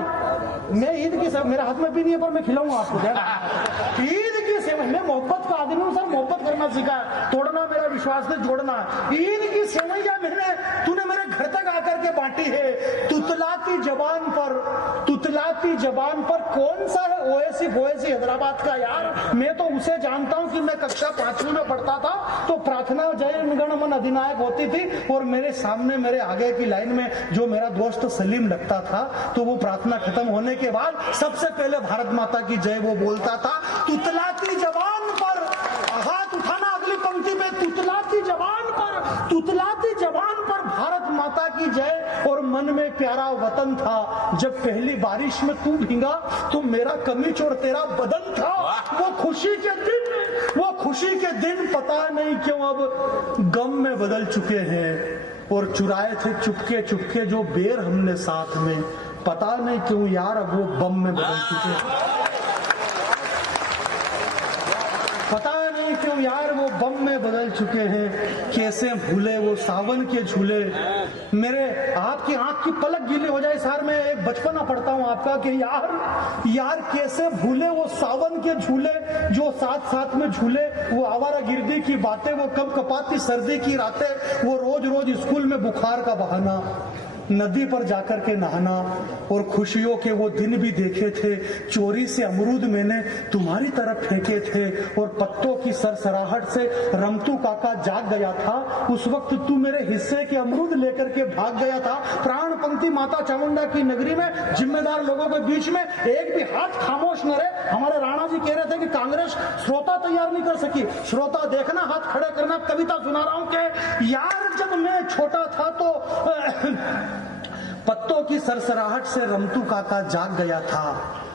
मैं ईद की सेवैया, मेरे हाथ में भी नहीं है पर मैं खिलाऊंगा आपको। ईद की सेवैया, मैं मोहब्बत का आदमी हूँ सर, मोहब्बत करना सीखा, तोड़ना मेरा विश्वास से जोड़ना। ईद की सेवैया तूने मेरे घर तक आकर के बांटी है। तुतलाती जबान पर कौन सा है ओएसी बोएसी हैदराबाद का यार? मैं तो उसे जानता हूँ कि मैं कक्षा 5वीं में पढ़ता था तो प्रार्थना जय गण मन अधिनायक होती थी, और मेरे सामने मेरे आगे की लाइन में जो मेरा दोस्त सलीम लगता था, तो वो प्रार्थना खत्म होने के बाद सबसे पहले भारत माता की जय वो बोलता था। तुतलाती जबान पर, हाथ उठाना अगली पंक्ति में, तुतलाती जबान पर भारत माता की जय, और मन में प्यारा वतन था। जब पहली बारिश में तू भीगा तो मेरा कमीज और तेरा बदन था। वो खुशी के दिन पता नहीं क्यों अब गम में बदल चुके हैं, और चुराए थे चुपके चुपके जो बेर हमने साथ में, पता नहीं क्यों यार अब वो बम में बदल चुके हैं। पता नहीं क्यों यार वो बम में बदल चुके हैं। कैसे भूले वो सावन के झूले, मेरे आपकी आंख की पलक गीली हो जाए सार, मैं एक बचपना पढ़ता हूँ आपका कि यार कैसे भूले वो सावन के झूले जो साथ साथ में झूले, वो आवारा गिरदी की बातें, वो कब कपाती सर्दी की रातें, वो रोज स्कूल में बुखार का बहाना, नदी पर जाकर के नहाना, और खुशियों के वो दिन भी देखे थे। चोरी से अमरूद मैंने तुम्हारी तरफ फेंके थे, और पत्तों की सरसराहट से रमतू काका जाग गया था। उस वक्त तू मेरे हिस्से के अमरूद लेकर के भाग गया था। प्राण पंक्ति माता चामुंडा की नगरी में जिम्मेदार लोगों के बीच में एक भी हाथ खामोश न रहे। हमारे राणा जी कह रहे थे कि कांग्रेस श्रोता तैयार नहीं कर सकी। श्रोता देखना, हाथ खड़े करना। कविता सुना रहा हूं कि यार जब मैं छोटा था तो पत्तों की सरसराहट से रमतू काका जाग गया था।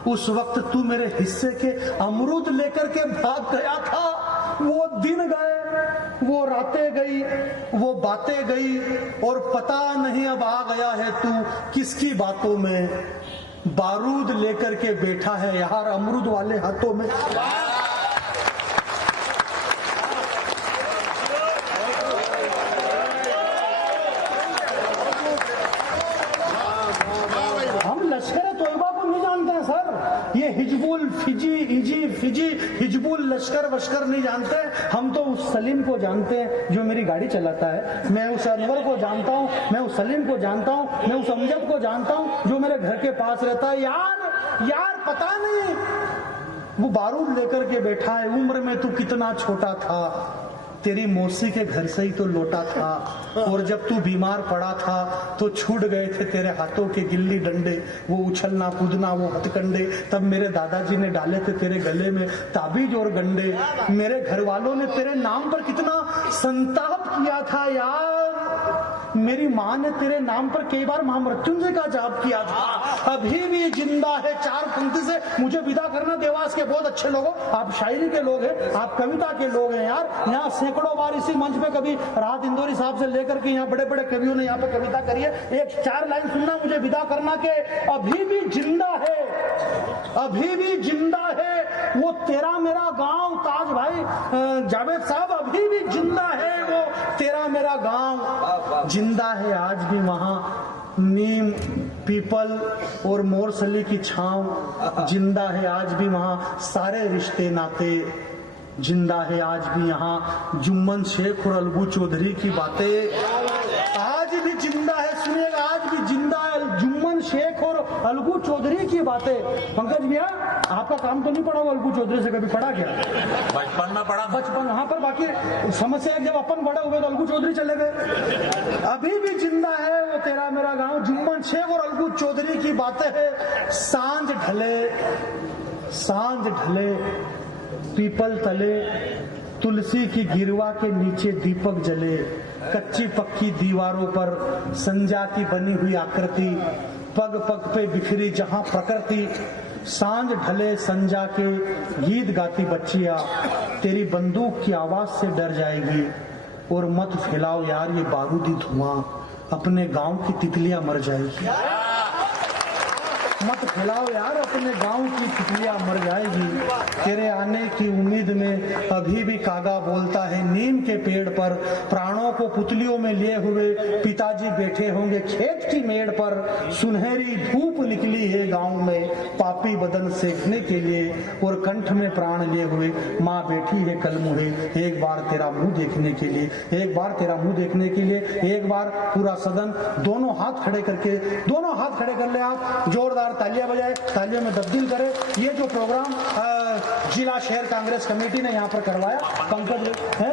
उस वक्त तू मेरे हिस्से के अमरूद लेकर के भाग गया था। वो दिन गए, वो रातें गई, वो बातें गई, और पता नहीं अब आ गया है तू किसकी बातों में। बारूद लेकर के बैठा है यार अमरूद वाले हाथों में। हम लश्कर तोयबा को नहीं जानते हैं सर, ये हिजबुल फिजी हिजबुल लश्कर वश्कर नहीं जानते। हम तो उस सलीम को जानते हैं जो मेरी गाड़ी चलाता है, मैं उस अनवर को जानता हूँ, मैं उस सलीम को जानता हूँ, मैं उस अमजद को जानता हूँ जो मेरे घर के पास रहता है। यार पता नहीं वो बारूद लेकर के बैठा है। उम्र में तू कितना छोटा था, तेरी मौसी के घर से ही तो लौटा था, और जब तू बीमार पड़ा था तो छूट गए थे तेरे हाथों के गिल्ली डंडे, वो उछलना कूदना वो हथकंडे। तब मेरे दादाजी ने डाले थे तेरे गले में ताबीज और गंडे। मेरे घर वालों ने तेरे नाम पर कितना संताप किया था यार। मेरी माँ ने तेरे नाम पर कई बार महामृत्युंजय का जाप किया था। अभी भी जिंदा है। 4 पंक्ति से मुझे विदा करना। देवास के बहुत अच्छे लोगों, आप शायरी के लोग हैं, आप कविता के लोग हैं यार। यहाँ सैकड़ों बार इसी मंच पे कभी राहत इंदौरी साहब से लेकर के यहाँ बड़े बड़े कवियों ने यहाँ पे कविता करी है। एक 4 लाइन सुनना मुझे विदा करना के अभी भी जिंदा है, अभी भी जिंदा है वो तेरा मेरा गांव। ताज भाई जावेद साहब, अभी भी जिंदा है वो तेरा मेरा गांव। जिंदा है आज भी वहां नीम पीपल और मोरसली की छांव। जिंदा है आज भी वहां सारे रिश्ते नाते। जिंदा है आज भी यहाँ जुम्मन शेख और अलगू चौधरी की बातें। आज भी जिंदा है, सुनिएगा, आज भी जिंदा है जुम्मन शेख और अलगू चौधरी की बातें। पंकज भैया आपका काम तो नहीं पड़ा वो अलगू चौधरी से, कभी पढ़ा क्या? बचपन में पढ़ा, बचपन वहां पर। बाकी समस्या है जब अपन बड़े हुए तो अलगू चौधरी चले गए। अभी भी जिंदा है वो तेरा मेरा गांव, जुम्मन शेख और अलगू चौधरी की बातें है। सांझ ढले पीपल तले, तुलसी की गिरवा के नीचे दीपक जले। कच्ची पक्की दीवारों पर संजा की बनी हुई आकृति, पग पग पे बिखरी जहां प्रकृति। सांझ ढले संजा के गीत गाती बच्चियां, तेरी बंदूक की आवाज से डर जाएगी। और मत फैलाओ यार ये बारूदी धुआं, अपने गांव की तितलियां मर जाएगी। मत फैलाओ यार अपने गांव की तितलियां मर जाएगी। तेरे आने की उम्मीद में अभी भी कागा बोलता है नीम के पेड़ पर। प्राणों को पुतलियों में लिए हुए पिताजी बैठे होंगे खेत की मेड़ पर। सुनहरी धूप निकली है गांव में पापी बदन सेकने के लिए, और कंठ में प्राण लिए हुए माँ बैठी है कल मुहे। एक बार तेरा मुंह देखने के लिए, एक बार तेरा मुंह देखने के लिए, एक बार पूरा सदन दोनों हाथ खड़े करके, दोनों हाथ खड़े कर ले आप, जोरदार तालियां बजाए, तालियों में तब्दील करे। ये जो प्रोग्राम जिला शहर कांग्रेस कमेटी ने यहाँ पर करवाया, पंकज है,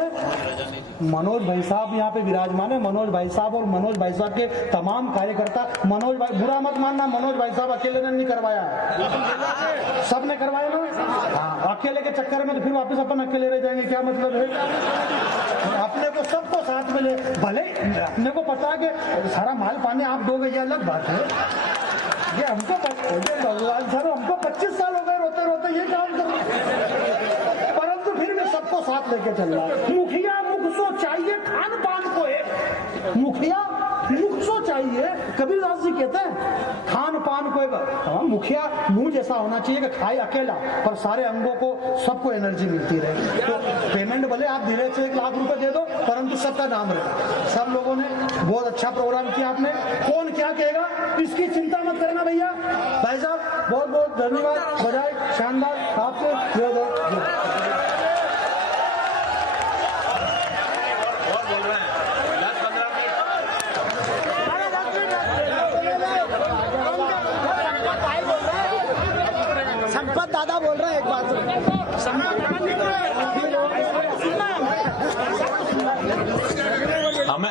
मनोज भाई साहब यहाँ पे विराजमान है। मनोज भाई साहब और मनोज भाई साहब के तमाम कार्यकर्ता, मनोज भाई बुरा मत मानना, मनोज भाई साहब अकेले ने नहीं करवाया, सब ने करवाया ना। हाँ, अकेले के चक्कर में तो फिर वापस अपन अकेले रह जाएंगे, क्या मतलब है? अपने को सबको साथ में ले, भले अपने को पता है कि सारा माल पानी आप दोगे, ये अलग बात है। ये हमको भगवान सर, हमको 25 साल हो गए रोते रोते ये काम कर, परंतु फिर भी सबको साथ लेके चल रहा है। मुखिया मुख सो चाहिए खान पान को, एक मुखिया मुख सो चाहिए। कबीरदास जी कहते हैं खान पान को एक मुखिया मुंह जैसा होना चाहिए कि खाए अकेला पर सारे अंगों को सबको एनर्जी मिलती रहे। तो पेमेंट भले आप धीरे से 1 लाख रुपए दे दो, परंतु सबका नाम रहे। सब लोगों ने बहुत अच्छा प्रोग्राम किया। आपने कौन क्या कहेगा इसकी चिंता मत करना भैया। भाई साहब बहुत बहुत धन्यवाद, बधाई, शानदार आपके संपत दादा बोल रहे हैं एक बात। हमें